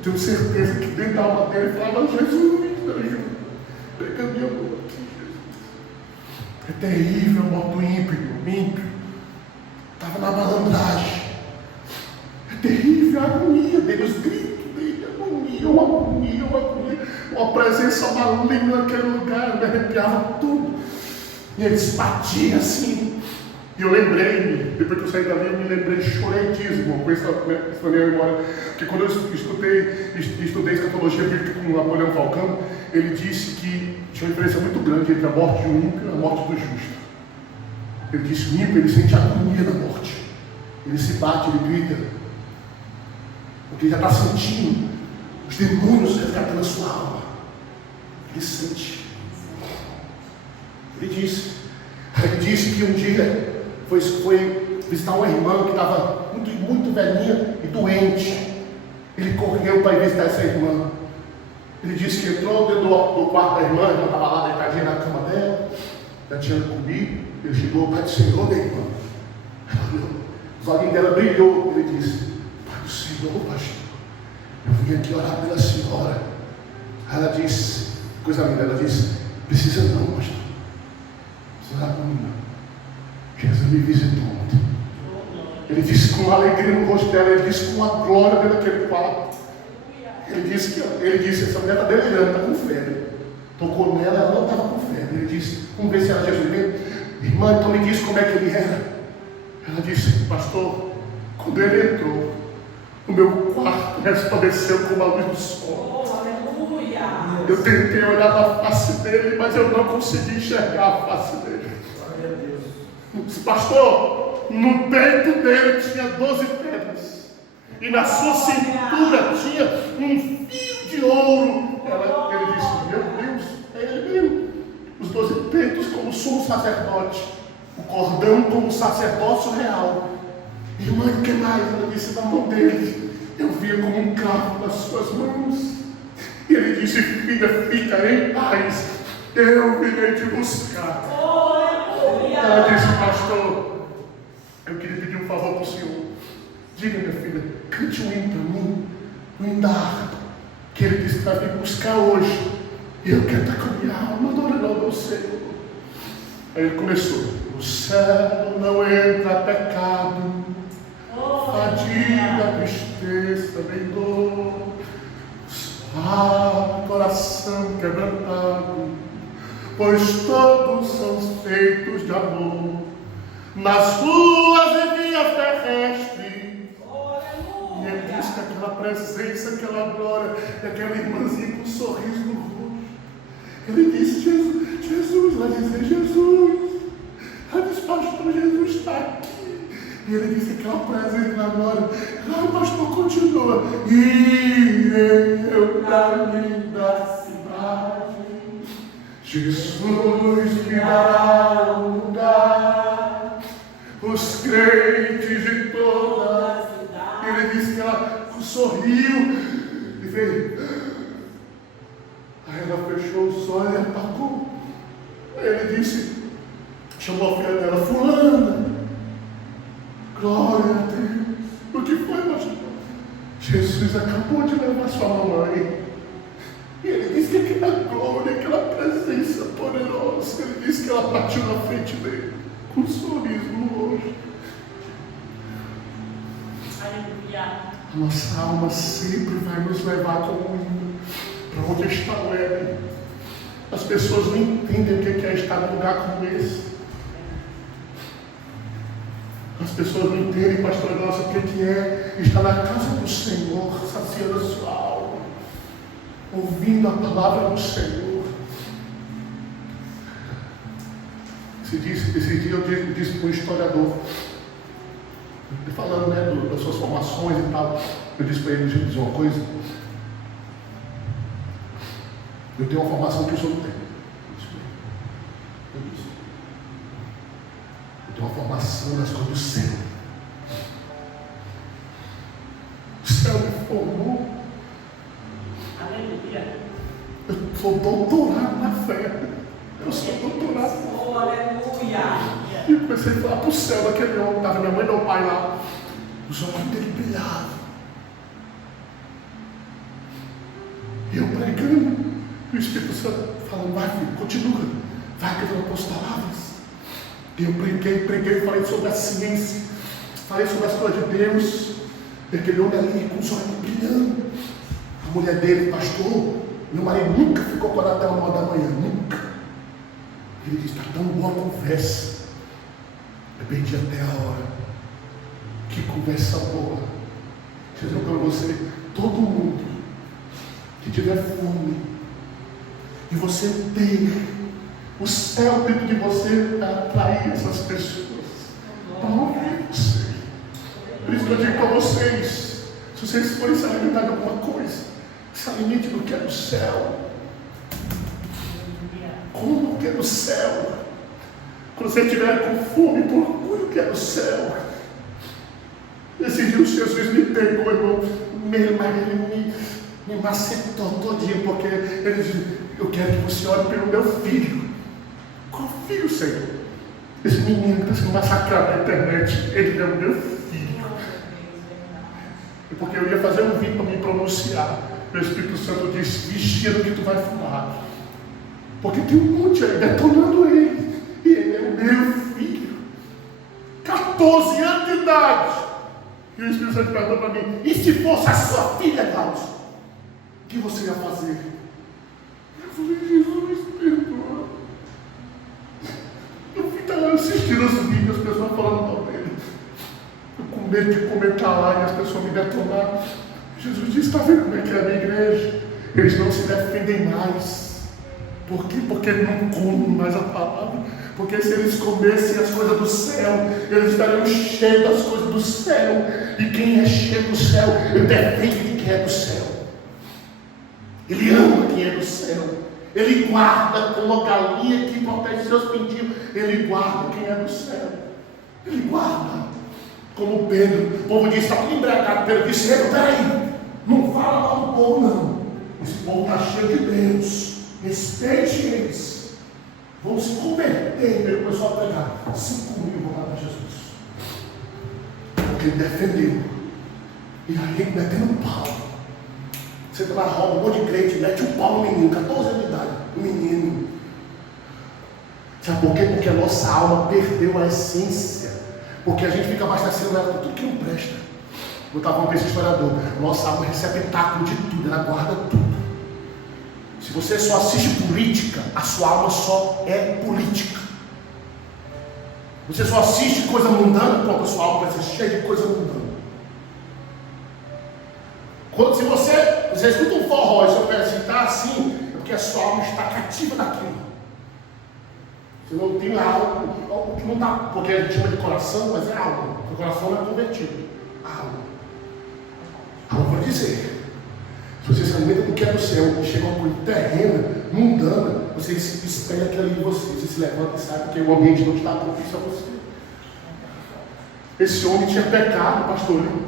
tenho certeza que dentro da alma dele falava: Jesus, me ajuda. Pega a minha mão aqui, Jesus. É terrível a morte do ímpio. Estava na malandragem. É terrível a agonia dele, os gritos dele, uma agonia, uma presença maligna naquele lugar, me arrepiava tudo. E eles batiam assim. E eu lembrei-me, depois que eu saí dali, eu me lembrei, chorei dízimo, com isso na minha memória. Porque quando eu estudei escatologia bíblica com Napoleão Falcão, ele disse que tinha uma diferença muito grande entre a morte de um ímpio e a morte do justo. Ele disse que o ímpio, ele sente agonia da morte. Ele se bate, ele grita. Porque ele já está sentindo os demônios resgatando a sua alma. Ele sente. Ele disse que um dia foi visitar uma irmã que estava muito velhinha e doente. Ele correu para ir visitar essa irmã. Ele disse que entrou dentro do quarto da irmã, ela estava lá deitadinha na cama dela, já tinha comido. Ele chegou: Pai do Senhor, da irmã. Ela olhou, os olhinhos dela brilhou. Ele disse: Pai do Senhor, pastor, eu vim aqui orar pela senhora. Ela disse, coisa linda, ela disse: Precisa não, pastor. Precisa não. Jesus me visitou ontem. Ele disse com uma alegria no rosto dela, ele disse com uma glória dentro daquele quarto. Ele disse: essa mulher está delirando, está com febre. Tocou nela, ela não estava com febre. Ele disse: vamos ver se era Jesus mesmo. Irmã, então me diz como é que ele era. Ela disse: pastor, quando ele entrou, o meu quarto resplandeceu como a luz do sol. Oh, aleluia. Eu tentei olhar na face dele, mas eu não consegui enxergar a face dele. Disse: pastor, no peito dele tinha 12 pedras, e na sua cintura tinha um fio de ouro. Ele disse: meu Deus, é ele mesmo. Os 12 peitos como sumo sacerdote, o cordão como sacerdócio real. Irmã, o que mais? Ela disse: na mão dele eu via como um cravo nas suas mãos. E ele disse: filha, fica em paz, eu virei te buscar. Ela disse: pastor, eu queria pedir um favor para o senhor. Diga, minha filha, cante um hino para mim, um hino da harpa, que ele disse que vai vir buscar hoje. E eu quero estar com a minha alma adorando ao Senhor. Aí ele começou: no céu não entra pecado, fadiga, tristeza, nem dor, suave coração quebrantado, pois todos são feitos de amor. Nas ruas e vias terrestres. E ele disse que aquela presença, aquela glória, aquela irmãzinha com um sorriso no rosto. Ele disse: Jesus, ela dizia: Jesus. Ela disse: pastor, Jesus está aqui. E ele disse aquela presença na glória. O pastor continua: irei eu caminho da cidade, Jesus me dará um lugar, os crentes de toda a cidade. Ele disse que ela sorriu e veio. Aí ela fechou os olhos e apagou. Aí ele disse, chamou a filha dela: fulana, glória a Deus. O que foi, pastor? Jesus acabou de levar sua mamãe. E ele disse que aquela glória, aquela presença poderosa, ele disse que ela partiu na frente dele, com um sorriso no rosto. Aleluia. A nossa alma sempre vai nos levar como hino para onde está o Éden. As pessoas não entendem o que é estar num lugar como esse. As pessoas não entendem, pastor nosso, o que é estar na casa do Senhor, saciando a sua alma, ouvindo a palavra do Senhor. Esse dia eu disse para um historiador, falando das suas formações e tal, eu disse para ele: deixa eu dizer uma coisa, eu tenho uma formação que o senhor não tem. Eu tenho uma formação nas coisas do céu. O céu me formou. Aleluia. Eu sou doutorado na fé. Eu sou doutorado. Oh, aleluia. E eu comecei a falar para o céu daquele homem, estava minha mãe e meu pai lá. Os olhos dele brilhavam. E o Espírito Santo falando, vai filho, continua, vai cantando as tuas palavras. E eu preguei, falei sobre a ciência, falei sobre as coisas de Deus. E aquele homem ali com os olhos brilhando. A mulher dele, pastor, meu marido nunca ficou acordado até 1h da manhã, nunca. Ele disse, está tão boa a conversa. Eu perdi até a hora. Que conversa boa. Deixa eu dizer para você, todo mundo que tiver fome e você tem o céu dentro de você para atrair essas pessoas para ouvir você. Por isso que eu digo para vocês, se vocês forem se alimentar de alguma coisa, se alimente do que é do céu. Como o que é do céu. Quando você estiver com fome, procure o que é do céu. Esse dia o Jesus me pegou, irmão, ele me macetou todinho, porque ele disse, eu quero que você ore pelo meu filho. Qual filho, Senhor? Esse menino que está sendo massacrado na internet, ele é o meu filho. E porque eu ia fazer um vídeo para me pronunciar, o Espírito Santo disse, vigia no que tu vai falar. Porque tem um monte aí detonando ele. E ele é o meu filho. 14 anos de idade. E o Espírito Santo perguntou para mim, e se fosse a sua filha, Carlos? O que você ia fazer? Eu falei, Jesus, perdoa. Eu fiquei assistindo os vídeos, as pessoas falando mal dele. Eu com medo de comentar lá e as pessoas me detonar. Jesus disse, está vendo como é que é a minha igreja? Eles não se defendem mais. Por quê? Porque eles não comem mais a palavra. Porque se eles comessem as coisas do céu, eles estariam cheios das coisas do céu. E quem é cheio do céu, ele depende de quem é do céu. Ele ama quem é do céu. Ele guarda como a galinha que protege seus pintinhos. Ele guarda quem é do céu. Ele guarda. Como Pedro, o povo disse, está tudo embriagado. Pedro disse, peraí, não fala mal do povo não. Esse povo está cheio de Deus. Respeite eles. Vão se converter. Ele começou a pregar. 5 mil vão lá para Jesus. Porque ele defendeu. E aí ele metendo um pau. Você vai roubar um monte de crente, mete um pau no menino, 14 anos de idade. O menino. Sabe por quê? Porque a nossa alma perdeu a essência. Porque a gente fica abastecendo ela com tudo que não presta. Eu estava falando com esse historiador. Nossa alma recebe taco de tudo, ela guarda tudo. Se você só assiste política, a sua alma só é política. Você só assiste coisa mundana, pronto, a sua alma vai ser cheia de coisa mundana. Se você escuta um forró e seu pé está assim, é porque a sua alma está cativa daquilo. Você não tem algo que não está, porque a gente chama de coração, mas é alma. O coração não é convertido. Alma. Alma vai dizer. Se você se alimenta do que é do céu e chega a uma coisa terrena, mundana, você se espelha aquilo ali em você. Você se levanta e sai porque o ambiente não está propício a você. Esse homem tinha pecado, pastor. Ele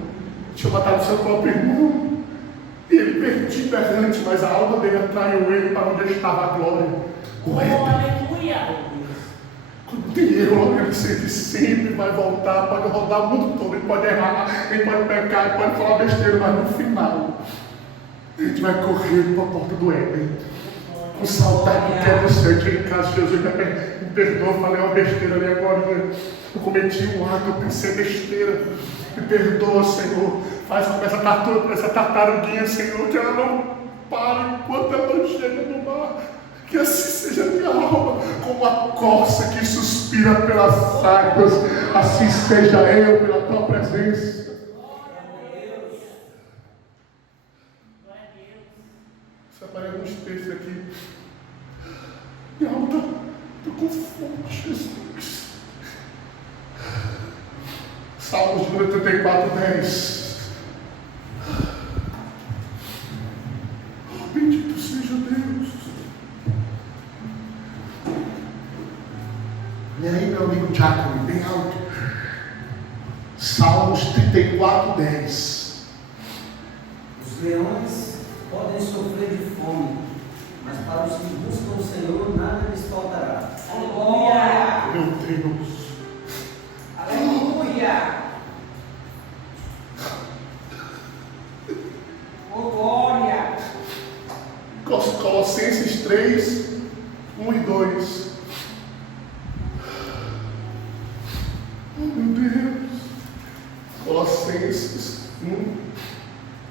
tinha matado seu próprio irmão. E ele perdido errante, mas a alma dele atraiu ele para onde estava a glória. Aleluia! Quando tem erro, ele sempre vai voltar, pode rodar o mundo todo, ele pode errar, ele pode pecar, ele pode falar besteira, mas no final a gente vai correr para a porta do Éden, com saudade do que é do céu. Eu tinha em casa, Jesus me perdoa, falei uma besteira ali agora. Eu cometi um ato, eu pensei besteira. Me perdoa, Senhor. Faz com essa tartaruguinha, Senhor, que ela não para enquanto ela não chega no mar. Que assim seja a minha alma, como a corça que suspira pelas águas, assim seja eu pela tua presença. Separei alguns textos aqui. Minha alma está com fome, Jesus. Salmos de 84:10. Oh, bendito seja Deus. E aí, meu amigo Giacomo, bem alto. Salmos 34:10. Os leões podem sofrer de fome, mas para os que buscam o Senhor nada lhes faltará. Aleluia! Meu Deus. Aleluia! Oh, glória! Qual Colossenses 3, 1 e 2. Oh, meu Deus. Colossenses 1,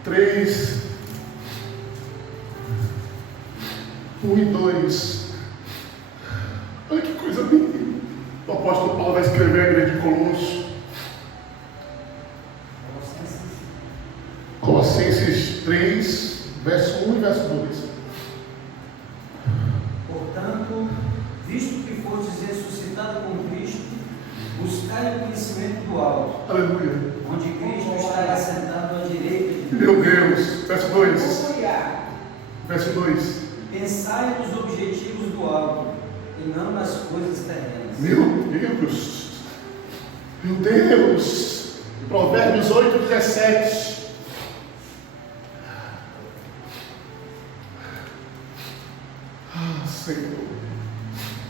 3, 1 e 2. Olha que coisa linda. O apóstolo Paulo vai escrever a igreja de Colossos. Colossenses 3, verso 1 e verso 2. Portanto, visto que fostes ressuscitado com Cristo, buscai o conhecimento do alto, Aleluia. onde Cristo está assentado à direita de Deus. Meu Deus. Verso 2. Verso 2. Pensai nos objetivos do alto e não nas coisas terrenas. Meu Deus. Meu Deus. Provérbios 8, 17. Ah, Senhor,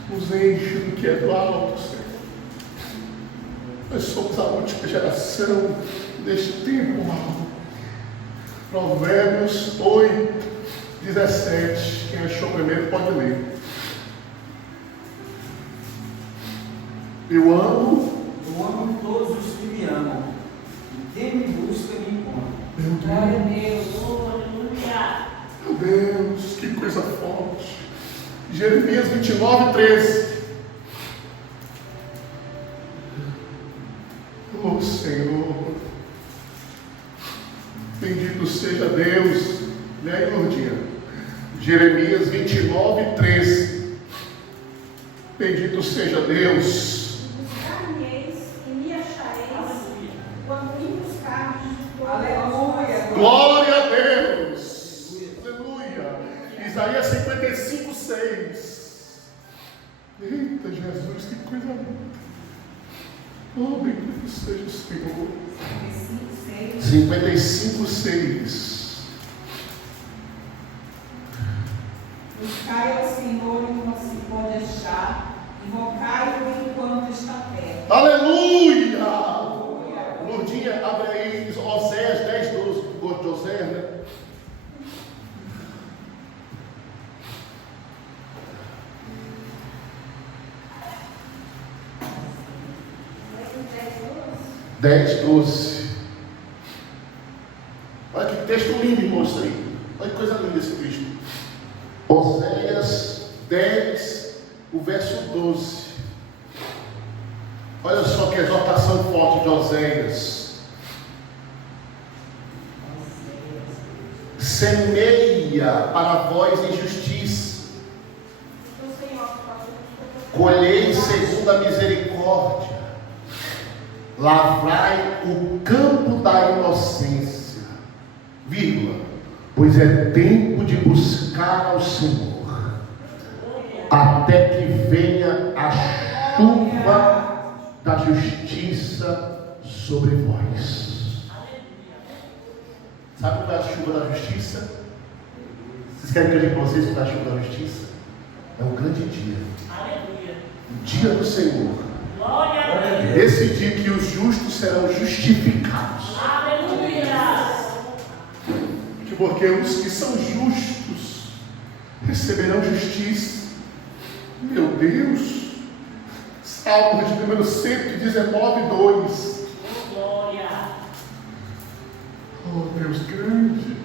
nos enche do que é do alto, Senhor. Nós somos a última geração deste tempo alto. Provérbios 8, 17. Quem achou primeiro pode ler. Eu amo todos os que me amam, e quem me busca me encontra. Meu Glória a Deus. Deus. Aleluia. Meu Deus, que coisa forte. Jeremias 29, 13. Oh Senhor, bendito seja Deus. E aí, Lourdinha? Jeremias 29, 13. Bendito seja Deus. Buscar-me-eis e me achareis quando me buscardes de todo o Aleluia. vosso coração. Glória a Deus. Aleluia. Isaías 55, 6. Eita Jesus, que coisa linda. Oh, bendito seja o Senhor. 55, 6. Buscai ao Senhor enquanto se pode achar, invocai-o enquanto está perto. Aleluia. Lourdinha, abre aí Oséias 10, 12. Tu gosta de Oséias, né? Vai 10, 12. Olha que texto lindo, irmãos, aí. Olha que coisa linda esse texto. Oséias 10, o verso 12. Olha só que exortação forte de Oséias. Semeia para vós em justiça, colhei segundo a misericórdia, lavrai o campo da inocência, vírgula, pois é tempo de buscar ao Senhor, até que venha a chuva da justiça sobre vós. Sabe qual é a chuva da justiça? Vocês querem que eu diga para vocês qual é a chuva da justiça? É um grande dia. Aleluia. O dia do Senhor. Glória a Deus. Esse dia que os justos serão justificados. Aleluia. Porque os que são justos receberão justiça. Meu Deus. Salmo de número 119, 2. Glória. Oh, Deus grande.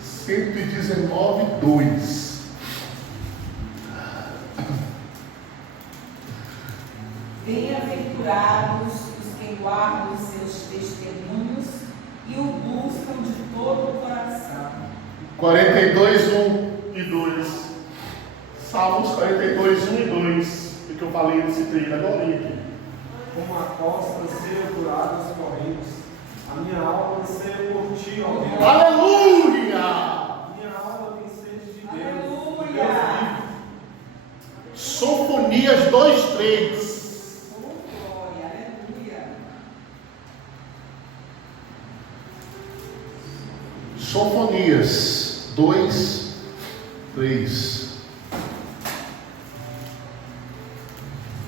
Cento e 19, 2. Bem-aventurados os que guardam os seus testemunhos e o buscam de todo o coração. 42, 1 e 2. Salmos 42, 1 e 2. O que eu falei nesse treino agora aqui. Como a costa anseia por águas correntes, a minha alma anseia por ti, ó Deus. Aleluia! Minha alma tem sede de Deus. Aleluia. Deus vivo. Sofonias 2, 3. Oh, glória, aleluia. Sofonias 2, 3.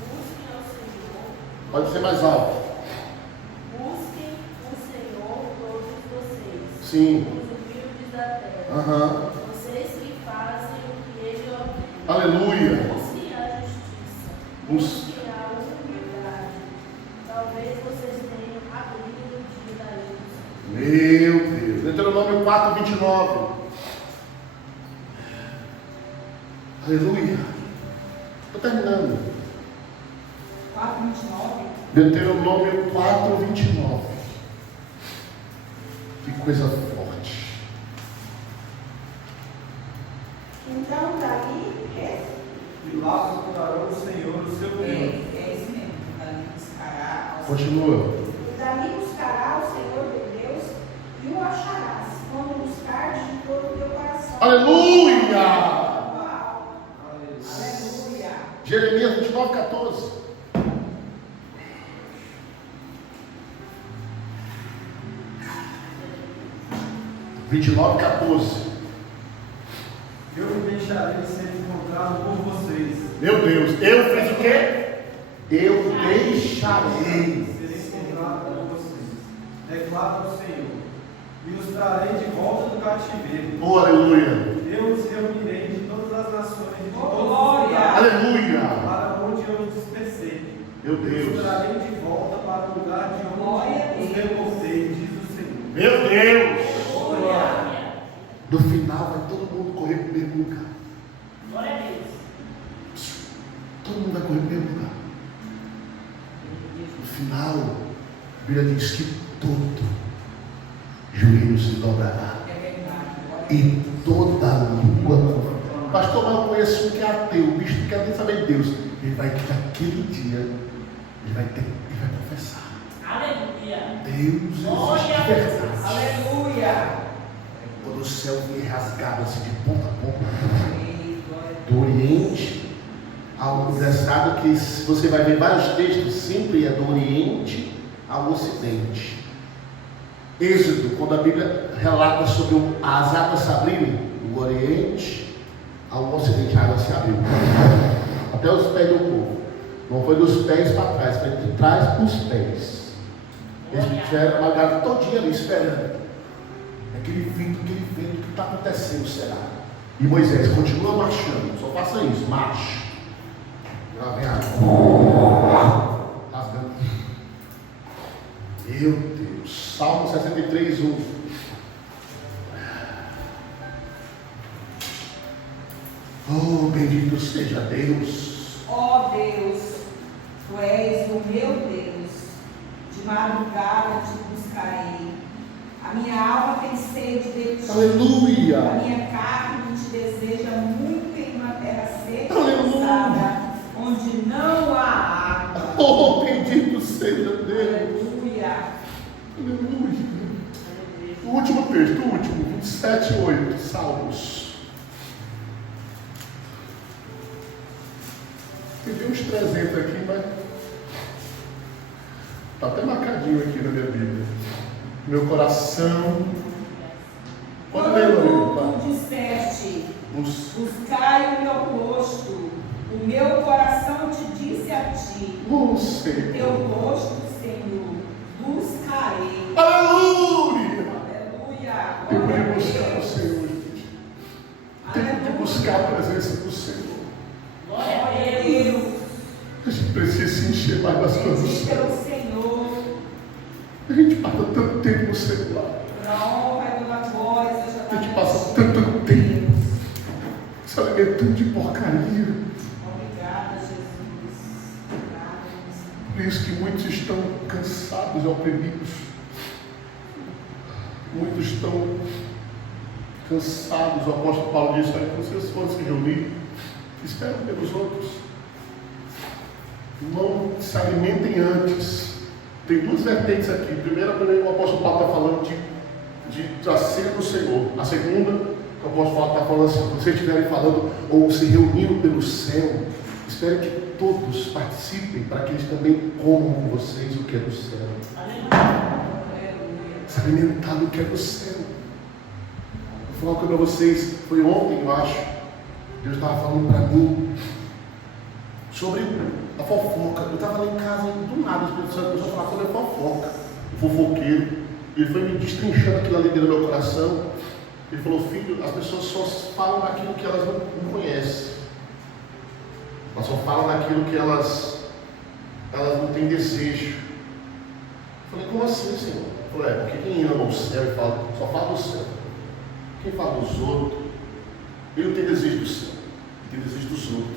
Busquem ao Senhor, Pode ser mais alto. busquem o Senhor Sim. os humildes da terra. Aham. Vocês que fazem o que ele ordena. Aleluia. Busquem a justiça. Busquem a humildade. Talvez vocês tenham abrigo no dia da luz. Meu Deus. Deuteronômio 4:29. Aleluia. Estou terminando. 4:29. Deuteronômio 4:29. Que coisa forte. Então, Davi, E lá procurarão o Senhor, o seu Deus. é isso mesmo. Davi buscará ao Senhor. Continua. Davi buscará o Senhor teu Deus e o acharás, quando buscares de todo o teu coração. Aleluia. Aleluia. Jeremias 29:14. Eu me deixarei ser encontrado por vocês. Meu Deus, eu fiz o quê? Eu deixarei. Serei encontrado por vocês. Declara o Senhor. E os trarei de volta do cativeiro. Oh, aleluia. Eu os reunirei de todas as nações e de todos os Glória. lugares Aleluia. para onde eu os dispersei. Meu E os Deus. trarei de volta para o lugar de Glória a onde os Deus. revoltei, diz o Senhor. Meu Deus. Glória. No final vai todo mundo correr para o mesmo lugar. Glória a Deus. Todo mundo vai correr para o mesmo lugar. No final, a Bíblia diz que todo joelho se dobrará É verdade. e toda língua. Pastor, mas eu conheço um que é ateu, o bicho não quer nem saber de Deus. Ele vai que naquele dia, ele vai confessar. Aleluia. Deus Glória existe a de Deus. verdade. Aleluia. Quando o céu vier rasgado assim de ponta a ponta, Ei, glória a do Oriente ao engraçado que você vai ver vários textos, sempre é do Oriente ao Ocidente. Êxodo, quando a Bíblia relata sobre as águas se abrirem, do Oriente ao Ocidente, a água se abriu até os pés do povo. Não foi dos pés para trás, foi de trás para os pés. Eles tiveram uma garra todinha ali esperando. Aquele vento que está acontecendo, será? E Moisés continua marchando, só faça isso, marche. Lá vem a água. Rasgando. Meu Deus. Salmo 63:1. Oh, bendito seja Deus. Ó Deus, tu és o meu Deus, de madrugada te buscarei. A minha alma tem sede de ti. Aleluia. A minha carne te deseja muito em uma terra seca e Aleluia. cansada, onde não há água. Oh, bendito seja Deus. Aleluia. Aleluia. O último texto, o último, 27:8, Salmos. Eu vi uns 300 aqui, mas está até marcadinho aqui na minha Bíblia. Meu coração. Pode ler, Lorena. Quando tu disseste, Os... buscai o meu rosto, o meu coração te disse a ti, Oh, teu Senhor. rosto, Senhor, buscarei. Aleluia. Aleluia. Tem Glória que a buscar o Deus. Senhor, gente. Tem que buscar a presença do Senhor. Glória a Glória a Deus. Deus. A gente precisa se encher mais das coisas do Bendito é céu. o Senhor. A gente passa tanto tempo no celular. Na honra e pela glória seja A gente dada passa a tanto Deus. tempo se alimentando de porcaria. Obrigada, Jesus. Obrigada, Jesus. Por isso que muitos estão cansados e oprimidos. Muitos estão cansados. O apóstolo Paulo disse: aí, vocês foram se reunir, esperam pelos outros. Não se alimentem antes. Tem duas vertentes aqui. Primeiro, o apóstolo Paulo está falando de aceito do Senhor. A segunda, o apóstolo Paulo está falando assim: se vocês estiverem falando ou se reunindo pelo céu, espero que todos participem para que eles também comam com vocês o que é do céu. Aleluia. Se alimentar do que é do céu. Vou falar para vocês, foi ontem, eu acho. Deus estava falando para mim sobre a fofoca. Eu estava lá em casa e do nada, as pessoas começaram a falar sobre a fofoca. O fofoqueiro. E ele foi me destrinchando aquilo ali dentro do meu coração. Ele falou: filho, as pessoas só falam daquilo que elas não conhecem. Elas só falam daquilo que elas não têm desejo. Eu falei: como assim, Senhor? Ele falou: porque quem ama o céu e fala, só fala do céu. Quem fala dos outros, ele não tem desejo do céu, ele tem desejo dos outros,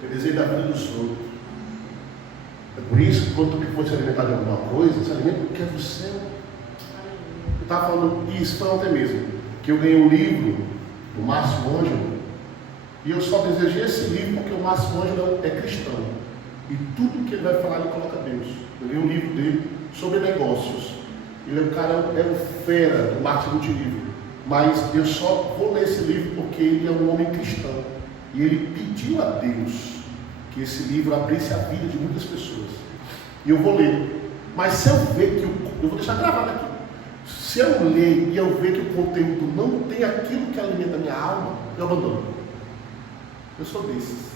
tem desejo da vida dos outros. É por isso que quando tu for se alimentar de alguma coisa, se alimenta do que é do céu. Eu estava falando isso, foi ontem mesmo, que eu ganhei um livro do Márcio Ângelo, e eu só desejei esse livro porque o Márcio Ângelo é cristão. E tudo que ele vai falar, ele coloca Deus. Eu li um livro dele sobre negócios. Ele é um cara, é um fera do marketing multilível. Mas eu só vou ler esse livro porque ele é um homem cristão. E ele pediu a Deus que esse livro abrisse a vida de muitas pessoas. E eu vou ler. Mas se eu ver que eu vou deixar gravado aqui. Se eu ler e eu ver que o conteúdo não tem aquilo que alimenta a minha alma, eu abandono. Eu sou desses.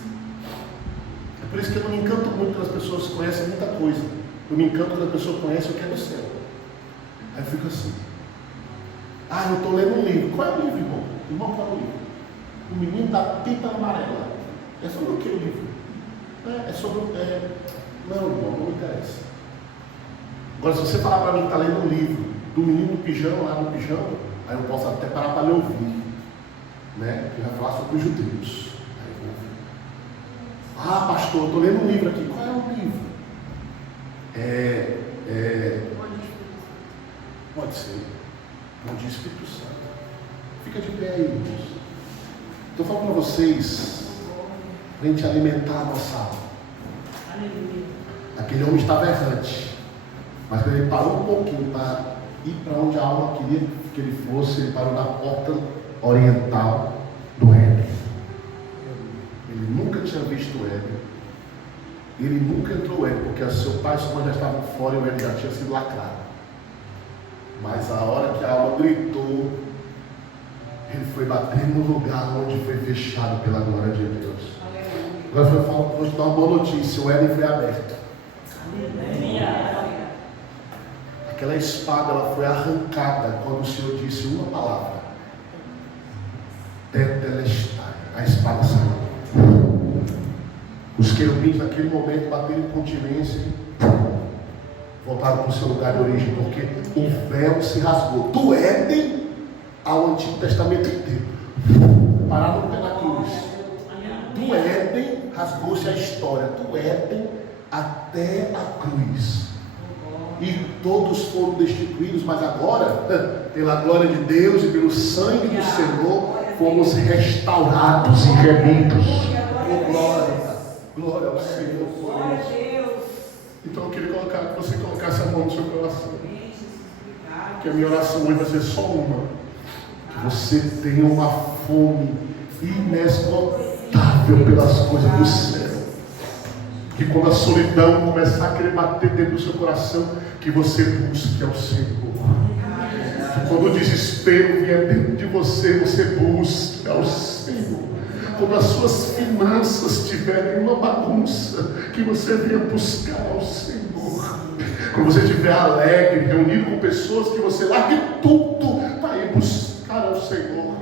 É por isso que eu não me encanto muito quando as pessoas conhecem muita coisa. Eu me encanto quando a pessoa conhece o que é do céu. Aí eu fico assim: eu estou lendo um livro. Qual é o livro, irmão? Irmão, qual é o livro? O menino da pipa amarela. É sobre o que o livro? É sobre. Não, irmão, não me interessa. Agora, se você falar para mim que está lendo um livro do menino do pijama, lá no pijama, aí eu posso até parar para lhe ouvir. Né? Que vai falar sobre os judeus. Aí eu vou ouvir. Pastor, eu estou lendo um livro aqui. Qual é o livro? Pode ser. Bom dia, Espírito Santo. Fica de pé aí, irmãos. Estou falando para vocês, para a gente alimentar a nossa alma. Aleluia. Aquele homem estava errante, mas quando ele parou um pouquinho para ir para onde a alma queria que ele fosse, ele parou na porta oriental do Éden. Ele nunca tinha visto o Éden. Ele nunca entrou no Éden, porque seu pai e sua mãe já estavam fora e o Éden já tinha sido lacrado. Mas a hora que a alma gritou, ele foi bater no lugar onde foi fechado pela glória de Deus. Agora eu falo, vou te dar uma boa notícia: o Éden foi aberto. Aquela espada, ela foi arrancada quando o Senhor disse uma palavra: Tetelestai. A espada saiu. Os querubins naquele momento bateram em continência, voltaram para o seu lugar de origem, porque o véu se rasgou do Éden ao Antigo Testamento inteiro. Pararam pela cruz. Do Éden rasgou-se a história, do Éden até a cruz. E todos foram destituídos, mas agora, pela glória de Deus e pelo sangue do Senhor, fomos restaurados e remidos. Oh, glória ao Senhor. Glória a Deus. Então eu queria que você colocasse a mão no seu coração. Que a minha oração hoje vai ser só uma: que você tenha uma fome inesgotável pelas coisas do céu. Que quando a solidão começar a querer bater dentro do seu coração, que você busque ao Senhor. Que quando o desespero vier dentro de você, você busque ao Senhor. Quando as suas finanças estiverem uma bagunça, que você venha buscar ao Senhor. Quando você estiver alegre, reunido com pessoas, que você largue tudo para ir buscar ao Senhor.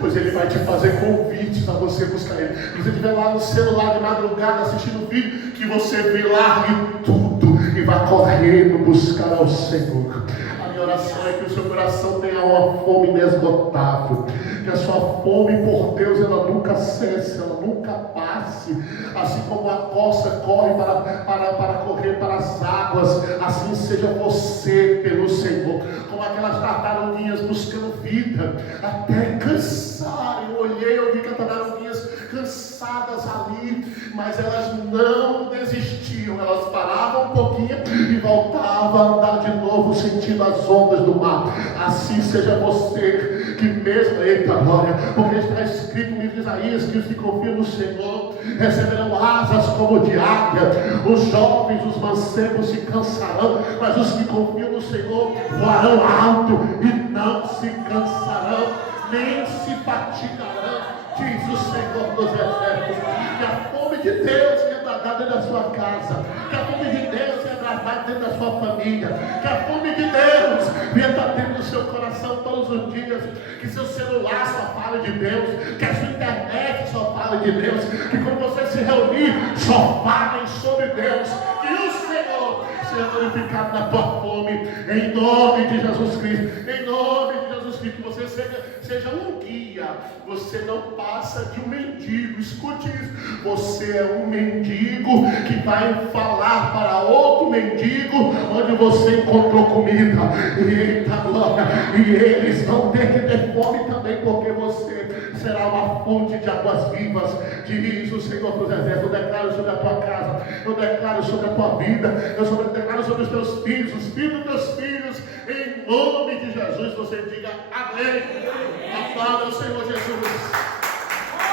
Pois Ele vai te fazer convite para você buscar Ele. Quando você estiver lá no celular de madrugada assistindo o vídeo, que você largue tudo e vá correndo buscar ao Senhor. A minha oração é que o seu coração tenha uma fome inesgotável. Que a sua fome por Deus, ela nunca cesse, ela nunca passe. Assim como a corça corre para correr para as águas, assim seja você pelo Senhor. Como aquelas tartaruguinhas buscando vida, até cansar. Eu olhei, eu vi que as tartaruguinhas cansadas ali, mas elas não desistiam. Elas paravam um pouquinho e voltavam a andar de novo, sentindo as ondas do mar. Assim seja você, que mesmo, eita glória, porque está escrito no livro de Isaías que os que confiam no Senhor receberão asas como de águia. Os jovens, os mancebos se cansarão, mas os que confiam no Senhor voarão alto e não se cansarão, nem se fatigarão, diz o Senhor dos Exércitos. Que a fome de Deus venha agradar dentro da sua casa, que a fome de Deus venha agradar dentro da sua família, que a fome de Deus venha todos os dias, que seu celular só fale de Deus, que a sua internet só fale de Deus, que quando você se reunir, só falem sobre Deus, que o Senhor seja glorificado na tua fome, em nome de Jesus Cristo, em nome de Jesus Cristo, que você seja um guia, você não passa de um mendigo, escute isso, você é um mendigo que vai falar para outro mendigo onde você encontrou comida, eita glória, e eles vão ter que ter fome também, porque você será uma fonte de águas vivas, diz o Senhor dos Exércitos. Eu declaro sobre a tua casa, eu declaro sobre a tua vida, eu declaro sobre os teus filhos, os filhos dos teus filhos, em nome de Jesus. Você diga amém. Aplauda o Senhor Jesus.